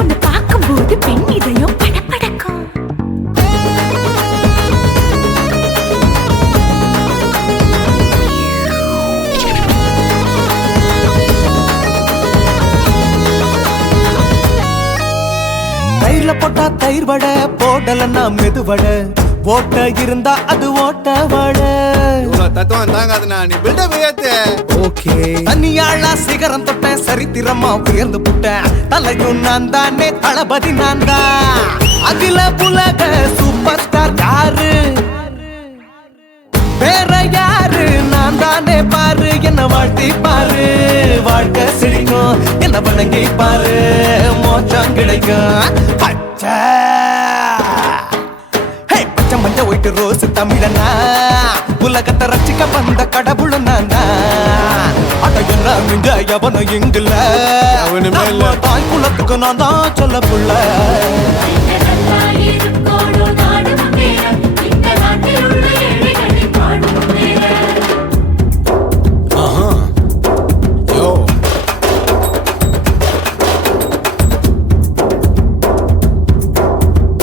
உன்னை பார்க்கும்போது பெண் இதயம் படபடக்கும் தயிர்ல போட்டா தயிர் வடை போடலன்னா மெது வடை ஓட்ட இருந்தா அது ஓட்ட வடை தத்துவம் தாங்காதுண்ணா நீ பில்டப் ஏத்து ஓகே தனியாளா சிகரம் தொட்டேன் சரித்திரமா உயர்ந்து புட்டேன் தலையும் நான் தானே தளபதி நான் தான் அகில உலக சூப்பர் ஸ்டார் யாரு வேற யாரு நான் தானே பாரு என்ன வாழ்த்தி பாரு வாழ்க்கை சிரிக்கும் என்ன வணங்கி பாரு மோச்சம் கிடைக்கும் பச்சை பச்சை மஞ்ச ஒயிட்டு ரோஸ் தமிழனா உலகத்தை ரசிக்க வந்த கடவுள் நான் தான் அட என்ன மிஞ்ச எவனும் இங்கில்ல நம்ம தாய் குலத்துக்கு நான் தான் சொல்ல புள்ள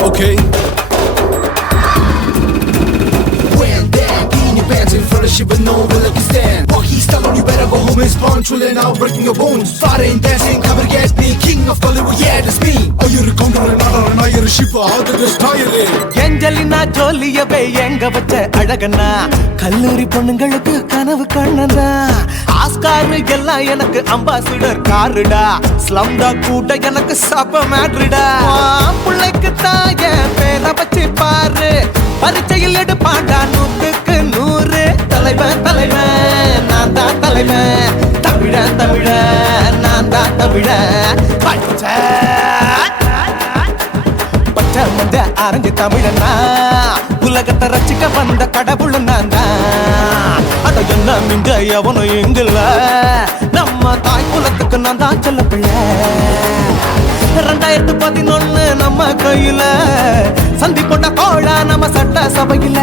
Okay. When that in your pants in front of shit, but no one like you stand. While he's telling you better go home is born truly now breaking your bones. Foreign dancing, cover get me, king of Bollywood, yeah, that's me. Oh, you're a counter and not a ship, how the style. Angelina ஜோலியவே எங்க வச்ச அழகனா கல்லூரி பொண்ணுங்களுக்கு கனவு கண்ணனா Oscar எல்லாம் எனக்கு ambassador காருடா ஸ்லம்டா கூட எனக்கு சப்ப மேட்ருடா பிள்ளைக்கு தாய பேரை வச்சு பாரு பரீட்சையில் எடுப்பாண்டா 100க்கு 100 தலைவன் தலைவன் நான் தான் தலைவன் தமிழன் தமிழன் நான் தான் தமிழன் பச்சை மஞ்ச அரஞ்சு தமிழனா உலகத்தை ரசிக்க வந்த கடவுள் நான் தான் அட என்ன மிஞ்ச எவனும் எங்கல்ல நம்ம தாய் குலத்துக்கு நான் தான் சொல்ல பிள்ளை 2011 நம்ம கையில சந்தி போட்ட கோழா நம்ம சட்ட சபையில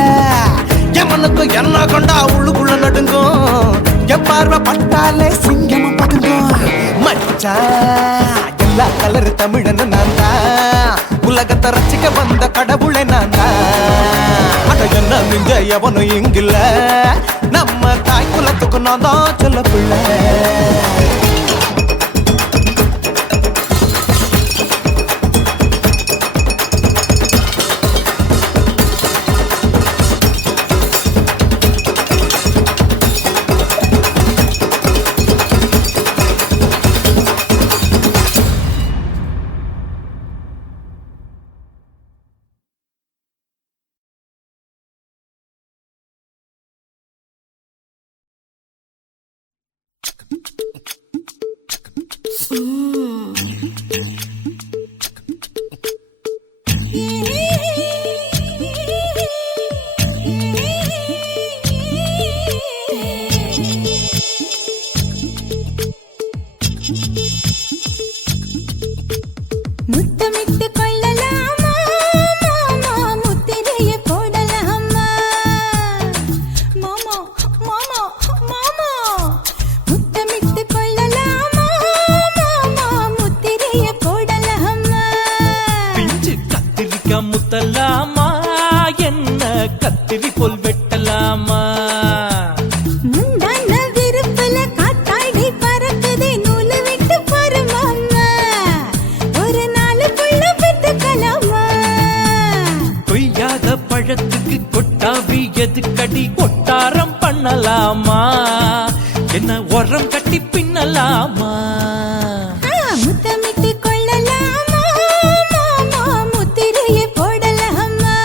எமனுக்கு என்ன கொண்டா உள்ளுக்குள்ள நடுங்கும் எப்பார்வை பட்டாலே சிங்கமும் படுங்கும் மச்சா எல்லா கலர் தமிழன் நான் தான் உலகத்தை ரசிக்க வந்த கடவுளை நான் தான் அட என்ன மிஞ்ச எவனும் இங்கில்ல நம்ம தாய் குலத்துக்கு நான் தான் சொல்ல பிள்ளை முத்தமிட்டு கொள்ளலாமா மாமா முத்திரைய போடலாமா மாமா மாமா மாமா முத்தமிட்டு கொள்ளலாமா மாமா முத்திரைய போடலாமா பிஞ்சு கத்திரிக்கா முத்தலாமா என்ன கத்திரி போல் வெட்டலாமா முந்தான விருப்பல காத்தாடி பறக்குதே நூலு விட்டு பாரு மாமா ஒரு நாலு புள்ள பெத்துக்கலாமா கொய்யாத பழத்துக்கு கொட்டாவி எதுக்கடி கொட்டாரம் பண்ணலாமா என்ன உரம் கட்டி பின்னலாமா முத்தமிட்டு கொள்ளலாமா மாமா முத்திரைய போடலாமா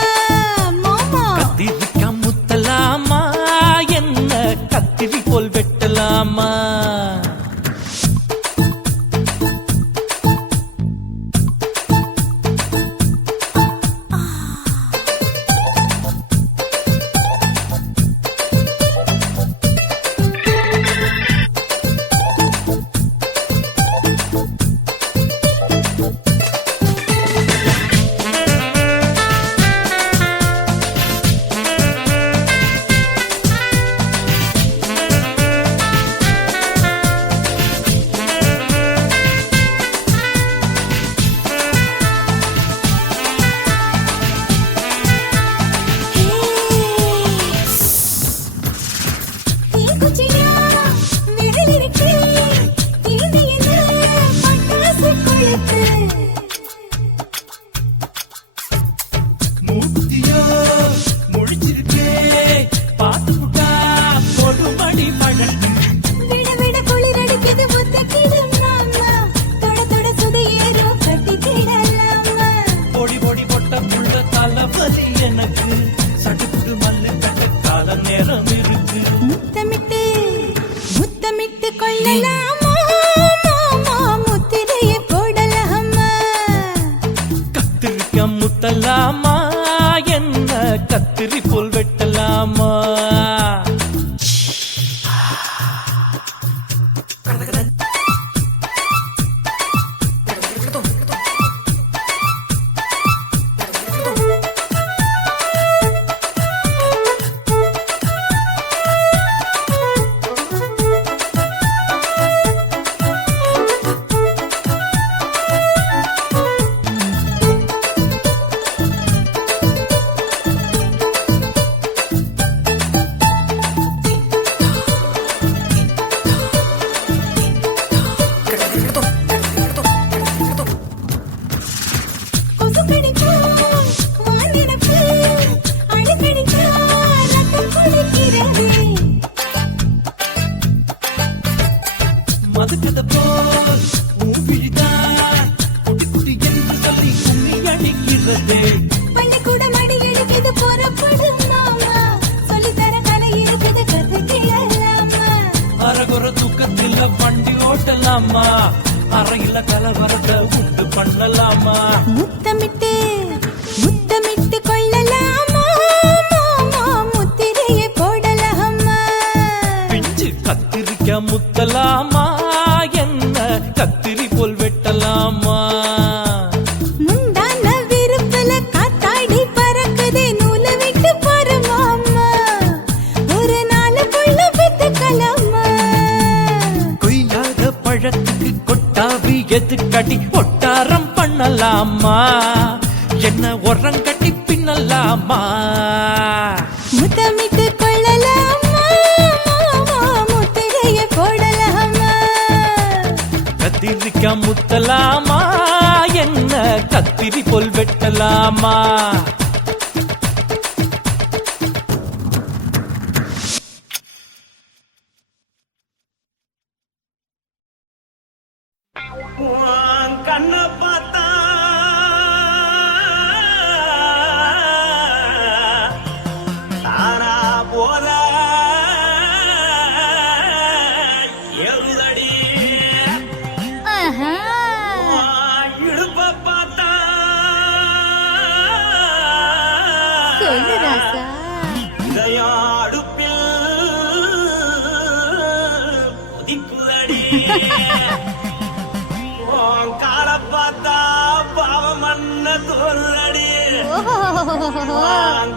மாமா கத்திரிக்கா முத்தலாமா என்ன கத்திரி போல் வெட்டலாமா மூத்தியா முழிச்சிருக்கே பாத்து புட்டா கொடுமடி பழக்கு விட விட குளிர் அடிக்குது முத்தக்கிடும் மாமா தொட தொட சுதையேறும் கட்டிக்கிடலாமா பொடி பொடி பொட்ட புள்ள தலைவலி எனக்கு சட்டுப்புட்டு மல்லு கட்ட கால நேரம் இருக்கு முத்தமிட்டு முத்தமிட்டு கொள்ளலாமா மாமா முத்திரைய போடலாமா கத்திரிக்கா முத்தலாமா என்ன கத்திரி போல் வெட்டலாமா பண்ணலாமா அறையில கலவரத்தை உண்டு பண்ணலாமா முத்தமிட்டு முத்தமிட்டு கொள்ளலாமா முத்திரையை போடலாமா பிஞ்சு கத்திரிக்க முத்தலாமா என்ன கத்திரி போல் வெட்டலாமா முந்தான விருப்பல காத்தாடி பறக்குதே நூல விட்டு போறமாமா ஒரு நாள் புள்ள பெத்துக்கலாமா கொய்யாத பழத்துக்கு கொட்டாவி எதுக்கடி ஒட்டாரம் பண்ணலாமா என்ன உரங்கட்டி பின்னலாமா முத்தமிட்டு கொள்ளலாமா முத்திரையை போடலாமா கத்திரிக்க முத்தலாமா என்ன கத்திரி போல் வெட்டலாமா கண்ண பார்த்தா தானா போல எழுதடி இடுப்ப பார்த்தா சொல்லு ராசா இதயம் அடுப்பில் உதிக்குதடி கால பார்த்தா பாவம் மண்ண தோல்றடி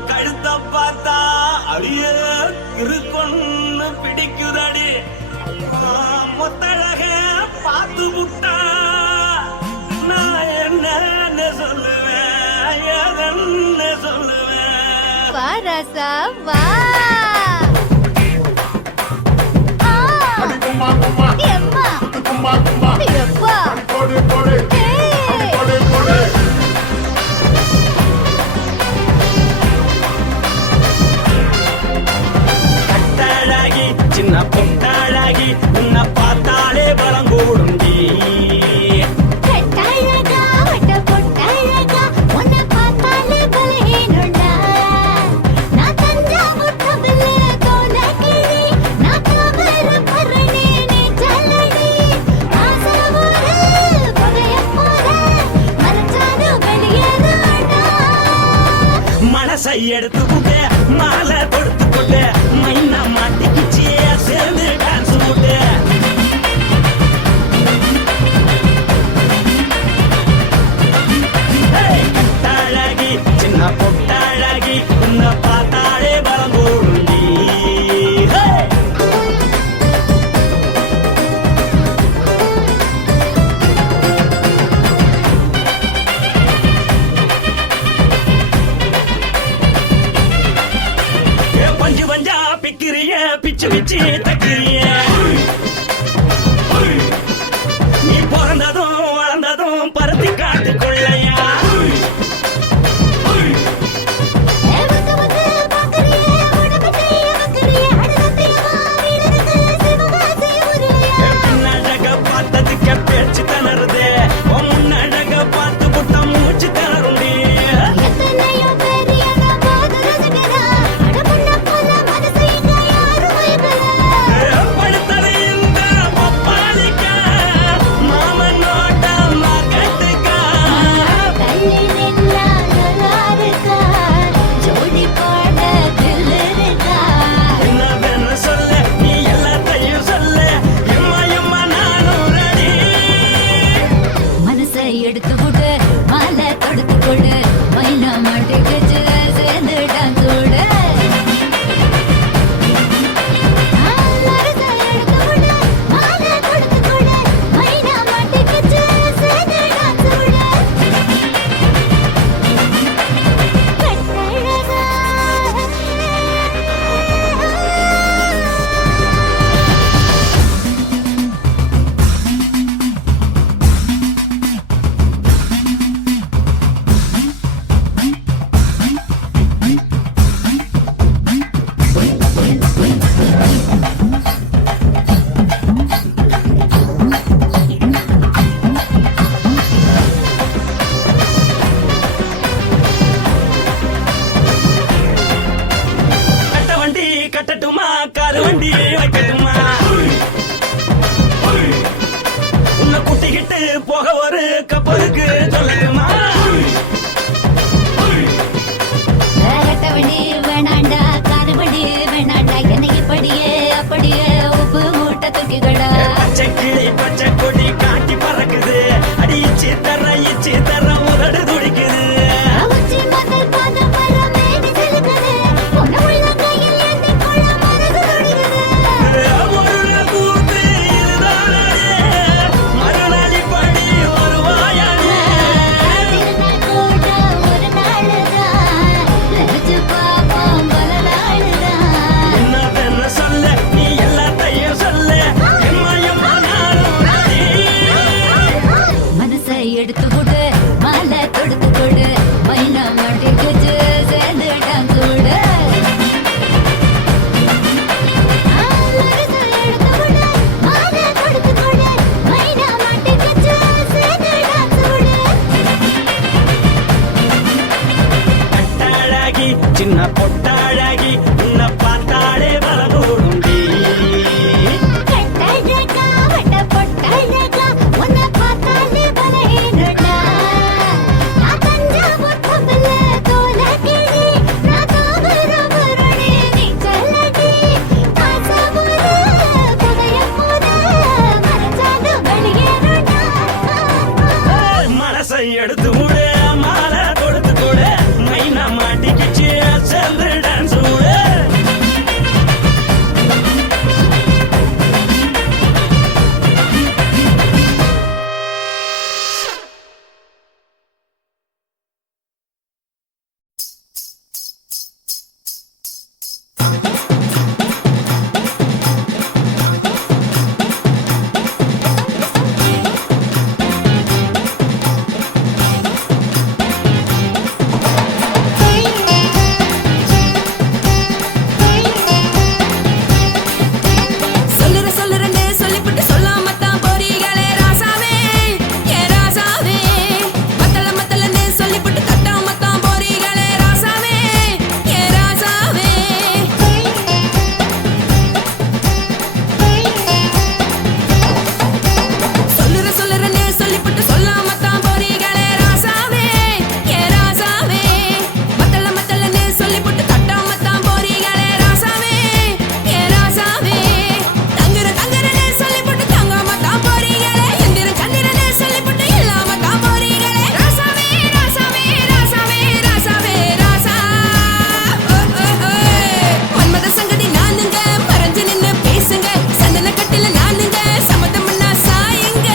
கழுத்த பார்த்தா அடியே இருக்குன்னு பிடிக்குதடி மொத்தழக பார்த்து விட்டா நான் என்ன சொல்லுவேன் எதன்னு சொல்லுவேன் வா ராசா வா எம்மா எப்பா கட்டாழகி சின்ன பொட்டாழகி உன்னை பார்த்தாலே பலம் கூடுண்டி கட்டழகா வட்ட பொட்டழகா உன்னை பார்த்தாலே பலஹீனண்டா நான் தஞ்சாவூர் தவில கோலகிரி நான் கவர பரணி நீ ஜல்லடி ஆசவூரு பகைய போல மரச்சாது வெளியேறாடா மனசை எடுத்து புட்டே மாலை கொடுத்து போட்டு மைனா மாட்டிக்கிச்சியே சேர்ந்து டான்ஸ் போட்டு கட்டாழகி சின்ன பொட்டாழகி உன்னை பார்த்தாலே பலம் கூடுண்டி பஞ்சு பஞ்சா பிக்கிறிய பிச்சு பிச்சு தக்கிறிய நீ பிறந்ததும் வளர்ந்ததும் பருத்தி காட்டு கொள்ளையா வந்து வந்து பாக்கறியே உடம்பத்தைய வக்கறியே அடலத்தையமா வீரருக்கு சிவகாசி உருளையா பின்னழக பார்த்ததுக்கு பேச்சு தளருது முன்னழக பார்த்து புட்ட மூச்சு தளருண்டி எத்தனையோ பெரியதா போது ரசிகரா அட புண்ண போல மனசை யாரும் வைக்கல படுத்த சின்ன பொட்டாழகி உன்னை பார்த்தாலே பலகூடுண்டி கட்டழகா வட்ட பொட்டழகா உன்னை பார்த்தாலே பலகீனடா நான் தஞ்சாவூர் தபல தோலகிரி நான் தாவரபரணி நீ சொல்லடி ஆசைவர புதைய போத மறைச்சாலும் வெளியேறடா மனசை எடுத்து விடு மாலை கொடுத்து கொடு மைனா மாட்டிக்கிச்சு சேர்ந்து டான்ஸ் விடு சொல்லுறேன்னு சொல்லிவிட்டு சொல்லாம தான் போறீங்களே ராசாவே ஏ ராசாவே மத்தலன்னு சொல்லிவிட்டு தட்டாம தான் போறீங்களே ராசாவே ஏ ராசாவே சொல்லுறேன்னு சொல்லிவிட்டு சொல்லாம தான் போறீங்களே ராசாவே ஏ ராசாவே மத்தலன்னு சொல்லிவிட்டு தட்டாம தான் போறீங்களே ராசாவே ஏ ராசாவே தங்குறன்னு சொல்லிவிட்டு தங்காம தான் போறீங்களே சந்திரன்னு சொல்லிவிட்டு இல்லாம தான் போறீங்களே ராசாவே ராசாவே ராசாவே ராசாவே ராசா மன்மத சங்கதி நானுங்க மறைஞ்சு நின்னு பேசுங்க சந்தன கட்டில நானுங்க சம்மதம்னா சாயுங்க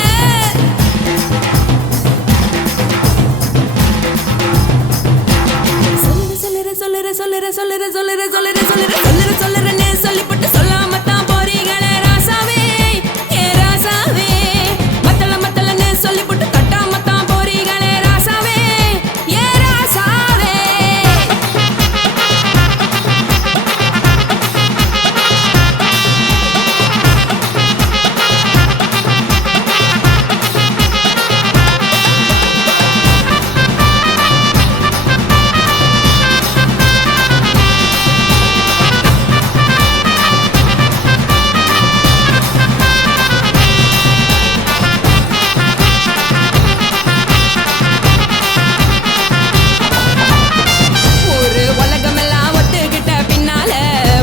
சொல்லுறேன்னு சொல்லிவிட்டு சொல்லாம தான் போறீங்களே ராசாவே ஏ ராசாவே மத்தலன்னு சொல்லிவிட்டு தட்டாம தான் போறீங்களே ராசாவே ஏ ராசாவே ஒரு உலகமெல்லாம் ஒத்துக்கிட்ட பின்னால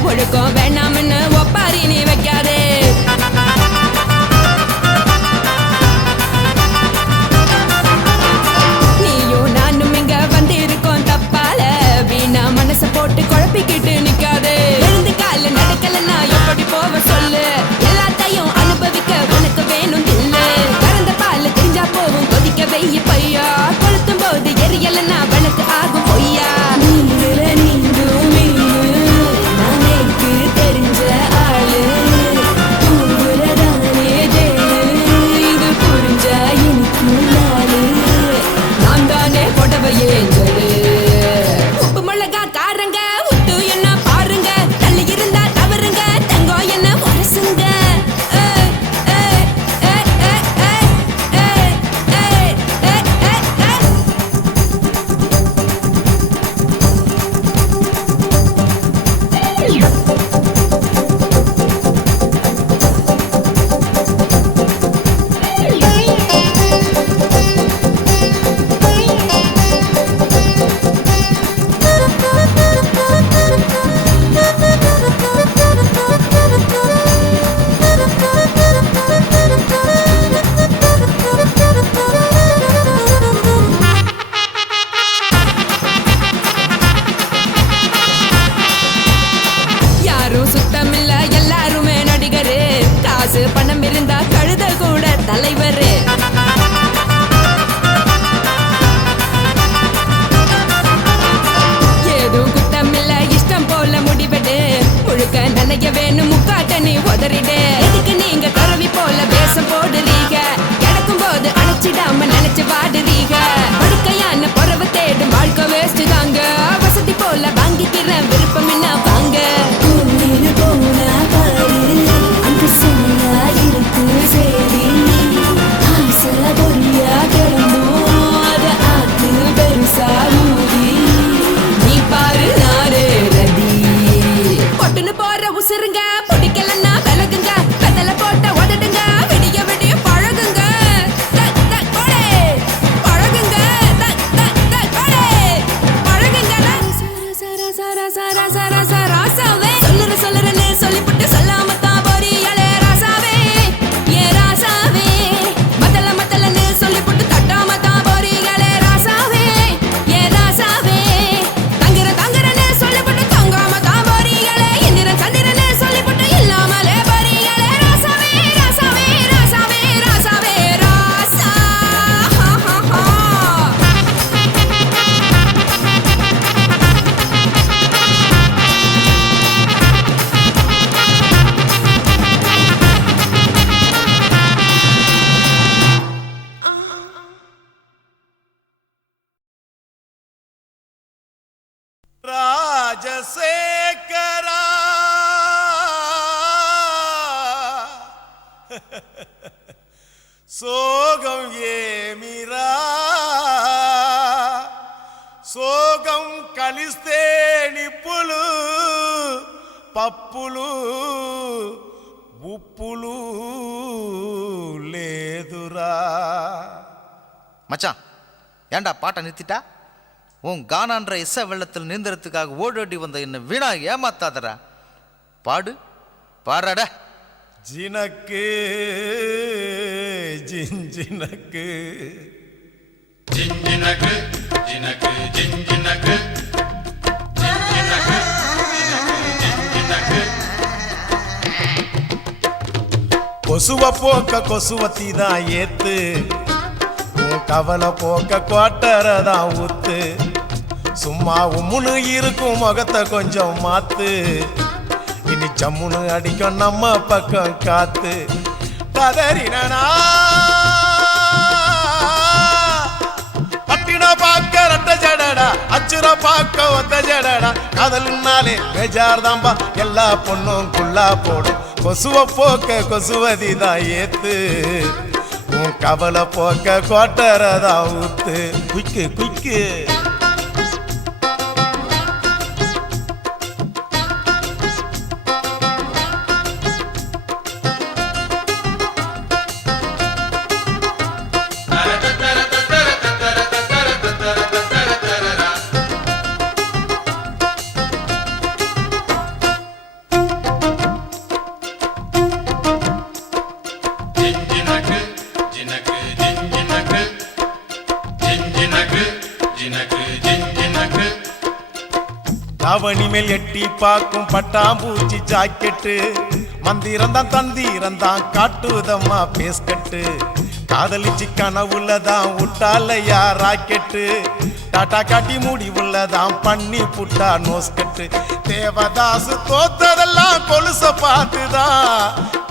ஒழுக்கம் வேணாம்னு ஒப்பாரி நீ வைக்காதே நீயும் நானும் இங்க வந்திருக்கோம் தப்பால வீணா மனச போட்டு குழப்பிக்கிட்டு நிக்காதே எழுந்து கால நடக்கலன்னா எப்படி போவ சொல்லு எல்லாத்தையும் அனுபவிக்க உனக்கு வேணும் இல்ல கறந்த பால் தெரிஞ்சா போவும் கொதிக்க வெய்ய பையா கொளுத்தும் போது எரியலன்னா வனக்கு ஆகும் பொய்யா நீங்கள நீங்கும் நானேக்கு தெரிஞ்ச ஆளு தூங்குறதானே ஜெயிலு இது புரிஞ்சா எனக்கு நாளு நான் தானே புடவையே சொல்லு உப்பு மிளகா காரங்க உத்து என்ன பாருங்க தள்ளி இருந்தா தவறுங்க தங்கம் என்ன வரசுங்க யாரும் சுத்தமில்ல எல்லாருமே நடிகரு காசு பணம் இருந்தா கழுத கூட தலைவரு ஏதும் குத்தமில்ல இஷ்டம் போல முடிவெடு முழுக்க நனைய வேணும் முக்காட்ட நீ உதறிடு எதுக்கு நீங்க துறவி போல வேஷம் போடுறீங்க கிடக்கும் போது அணைச்சிடாம நினைச்சு வாடுறீங்க படுக்கையான பொறவு தேடும் வாழ்க்கை வேஸ்ட் தாங்க வசதி போல வாங்கிக்கிற விருப்பம் என்ன வாங்க போனா பாரு அந்த சுமையா இருக்கு சரி ஆசை பொரியா கிளம்பும் அத ஆத்து பெருசா ஊதி நீ பாரு நார ரசா ரசா ரசா ரசா ராசாவே சொல்லுறேன்னு சொல்லிப்புட்டு சொல்லாம தான் போறியலே ராசாவே ஏ ராசாவே மத்தலன்னு சொல்லிப்புட்டு தட்டாம தான் போறியலே ராசாவே ஏ ராசாவே தங்குறேன்னு சொல்லிப்புட்டு தங்காம தான் போறியலே இந்திரன் சந்திரன்னு சொல்லிப்புட்டு இல்லாமலே போறியலே ராசாவே ராசாவே ராசாவே ராசாவே ராசா ஹா ஹா ஹா ராஜசேகரா சோகம் ஏமிரா సోగం కలిస్తే నిప్పులు పప్పులు ఉప్పులు లేదురా. மச்சான் ஏண்டா பாட்டை நிறுத்திட்டா? உன் கானான்ற இச வெள்ளத்தில் நீந்தறதுக்காக ஓடோடி வந்த என்ன வீணா ஏமாத்தாதரா. பாடு பாடுறாட. ஜினக்கு ஜிஞ்சினக்கு ஜிஞ்சினக்கு ஜினக்கு ஜிஞ்சினக்கு ஜிஞ்சினக்கு ஜிஞ்சினக்கு கொசுவ போக்க கொசுவத்தி தான் ஏத்து, உன் கவலை போக்க கோட்டரதான் ஊத்து. சும்மா உம்முன்னு இருக்கும் முகத்தை கொஞ்சம் மாத்து, இனி சம்முன்னு அடிக்கும் நம்ம பக்கம் காத்து. கதறினா பட்டின பாக்க ரட்ட ஜடடா, அச்சுர பாக்க ஒத்த ஜடடா. காதல்னாலே பேஜார் தாம்பா, எல்லா பொண்ணும் குள்ளா போடும். கொசுவ போக்க கொசுவதி தான் ஏத்து, உன் கவலை போக்க கோட்டரதான் ஊத்து. குய்க்கு குய்க்கு ஜிஞ்சினக்கு ஜினக்கு ஜிஞ்சினக்கு ஜிஞ்சினக்கு ஜினக்கு ஜிஞ்சினக்கு. தாவணி மேல் எட்டி பார்க்கும் பட்டாம்பூச்சி ஜாக்கெட்டு, மந்திரந்தான் தந்திரந்தான் காட்டுதம்மா பேஸ்கட்டு. காதலிச்சு கனவுள்ளதான் விட்டாலையா ராக்கெட்டு, டாட்டா காட்டி முடிவுள்ளதான் பண்ணி புட்டா நோஸ்கட்டு. தேவதாசு தோத்ததெல்லாம் கொலுச பார்த்துதான்,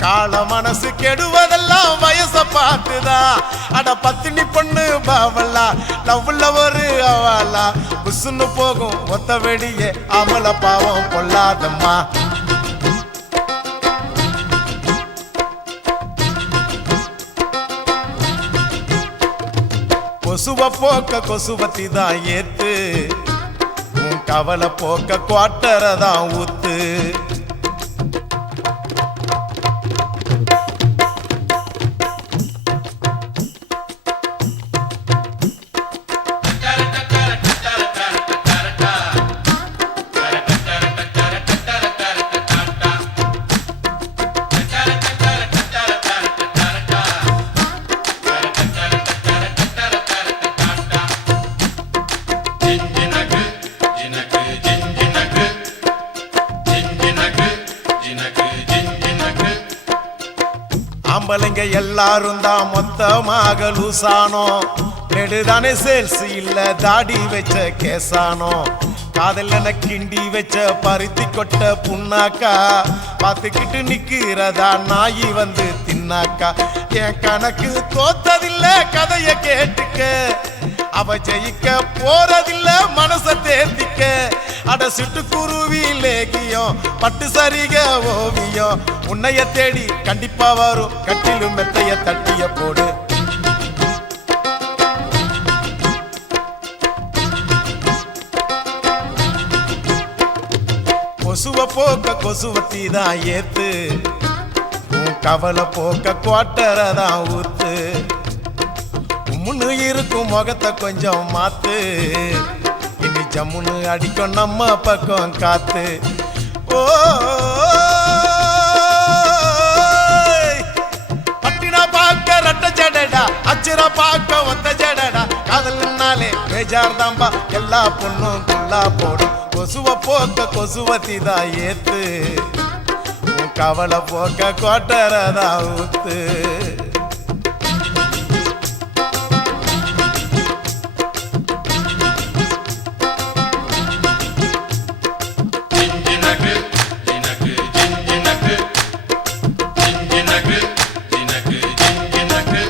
கால மனசு கெடுவதெல்லாம் வயச பார்த்துதான். அட பத்தினி பொண்ணு பாவலா, லவ்ல ஒரு அவலா, புசுன்னு போகும் ஒத்த வெடியே அமல பாவம் கொள்ளாதம்மா. கொசுவ போக்க கொசுவத்தி தான் ஏத்து, உன் கவலை போக்க குவாட்டரதான் ஊத்து. ஜிஞ்சினக்கு ஜினக்கு ஜிஞ்சினக்கு ஜிஞ்சினக்கு ஜினக்கு ஜிஞ்சினக்கு. ஆம்பளைங்க எல்லாரும் தான் மொத்தமாக லூசானோ, நெடுதானே சேல்ஸ் இல்ல தாடி வச்ச கேசானோ. காதல் என கிண்டி வச்ச பருத்தி கொட்ட புண்ணாக்கா, பார்த்துக்கிட்டு நிக்கிறதா நாயி வந்து தின்னாக்கா. என் கணக்கு தோத்ததில்ல கதைய கேட்டுக்க, அவ ஜெயிக்க போறதில்ல மனச தேர்த்திக்க. அட சிட்டுக்குருவி லேகியம் பட்டு சரிக ஓவியம், உன்னைய தேடி கண்டிப்பா வரும் கட்டிலும் மெத்தைய தட்டிய போடு. கொசுவ போக்க கொசுவத்தி தான் ஏத்து, உன் கவலை போக்க குவாட்டரதான் ஊத்து. உம்முன்னு இருக்கும் முகத்தை கொஞ்சம் மாத்து, இனி ஜம்முன்னு அடிக்கும் நம்ம பக்கம் காத்து. ஓ பட்டினா பார்க்க ரெட்ட ஜடடா, அச்சிரா பார்க்க ஒத்த ஜடடா. காதல்னாலே பேஜார் தாம்பா, எல்லா பொண்ணும் குள்ளா போடும். கொசுவ போக்க கொசுவத்தி தான் ஏத்து, உன் கவலை போக்க கோட்டரதா ஊத்து. ஜினக்கு ஜினக்கு ஜினக்கு ஜினக்கு ஜினக்கு ஜினக்கு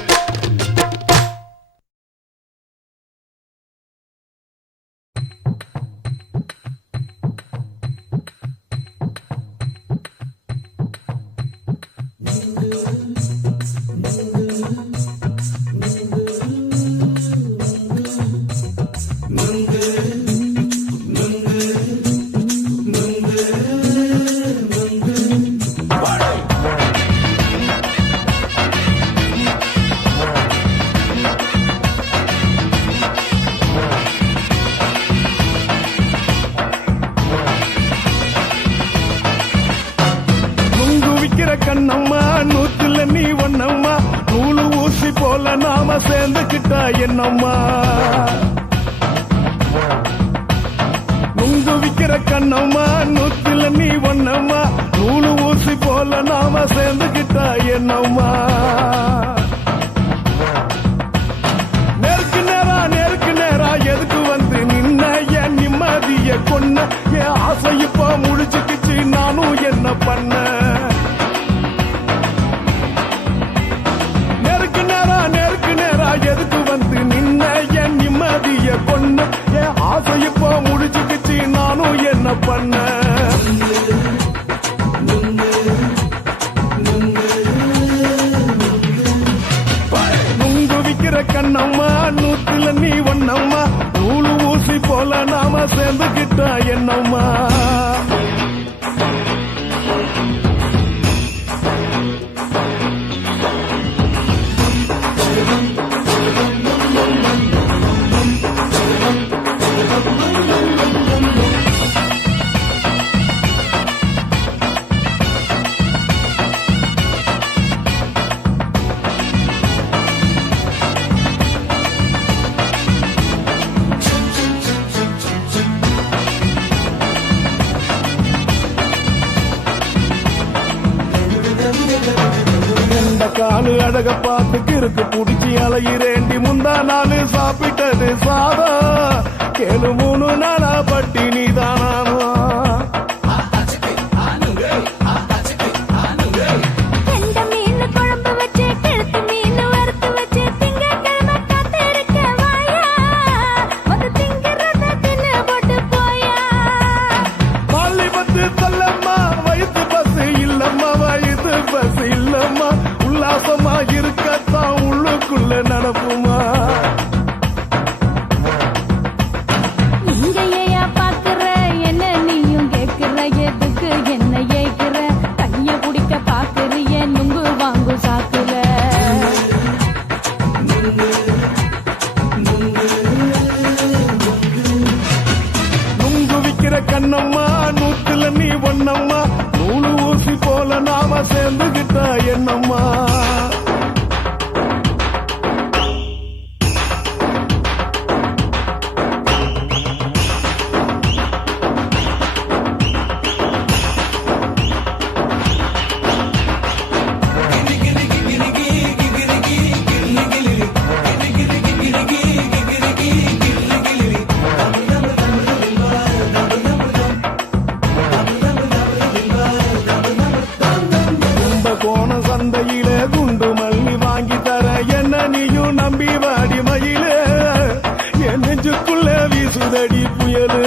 கண்ணம்மா நூத்துல நீ ஒன்னம்மா, நூலு ஊசி போல நாம சேர்ந்துக்கிட்டா என்னம்மா. நுங்கு விக்கிற கண்ணம்மா நூத்துல நீ ஒன்னம்மா, நூலு ஊசி போல நாம சேர்ந்துக்கிட்டா என்னம்மா. நேருக்கு நேரா எதுக்கு வந்து நின்ன, என் நிம்மதிய கொன்ன, என் ஆசை இப்ப முழிச்சுக்கிச்சு, நானும் என்ன பண்ண. நேருக்கு நேரா எதுக்கு வந்து நின்ன, என் நிம்மதிய கொன்ன, என் ஆசை இப்போ முடிச்சுக்கிச்சு, நானும் என்ன பண்ண. நுங்கு விக்கிற கண்ணம்மா நூத்துல நீ ஒன்னம்மா, நூலு ஊசி போல நாம சேர்ந்துக்கிட்டா என்னம்மா. காலு அழக பார்த்து கிறுக்கு புடிச்சி அலையிறேண்டி, முந்தா நாலு சாப்பிட்டது சாதம், கேளு 3 நாளா பட்டினி தானானோ. இருக்கத்தான் உள்ளுக்குள்ள நடப்புமா. இங்கேயா பாக்குற என்ன நீயும் கேக்குற, எதுக்கு என்ன ஏக்குற, கைய குடிக்க பாக்குறிய நுங்கு வாங்கு சாக்குற. நுங்கு விக்கிற கண்ணம்மா நூத்துல நீ ஒன்னம்மா, நூலு ஊசி போல நாம சேர்ந்துகிட்டா என்னம்மா. சந்தையில குண்டு மல்லி வாங்கி தர, என்ன நீயும் நம்பி வாடி மயில, என் நெஞ்சுக்குள்ள வீசுதடி புயலு.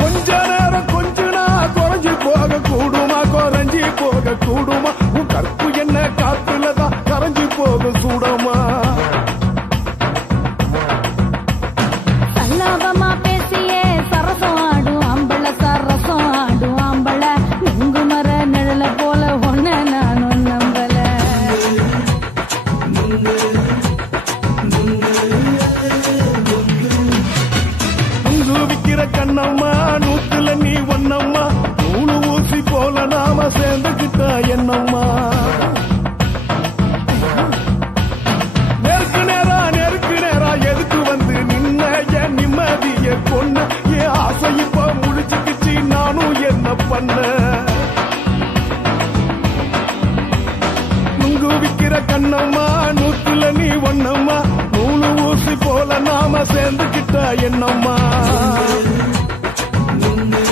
கொஞ்ச நேரம் கொஞ்சனா குறைஞ்சி போக கூடுமா, குறைஞ்சி போக கூடுமா, உன் கற்பு என்ன காத்துலதான் கரைஞ்சி போக சூடமா. சல்லாபமா பேசியே சரசம் பண்ண நுங்கு விக்கிற கண்ணம்மா நூத்துல நீ ஒண்ணம்மா நூலு ஊசி போல நாம சேர்ந்துக்கிட்ட என்னம்மா நுங்கு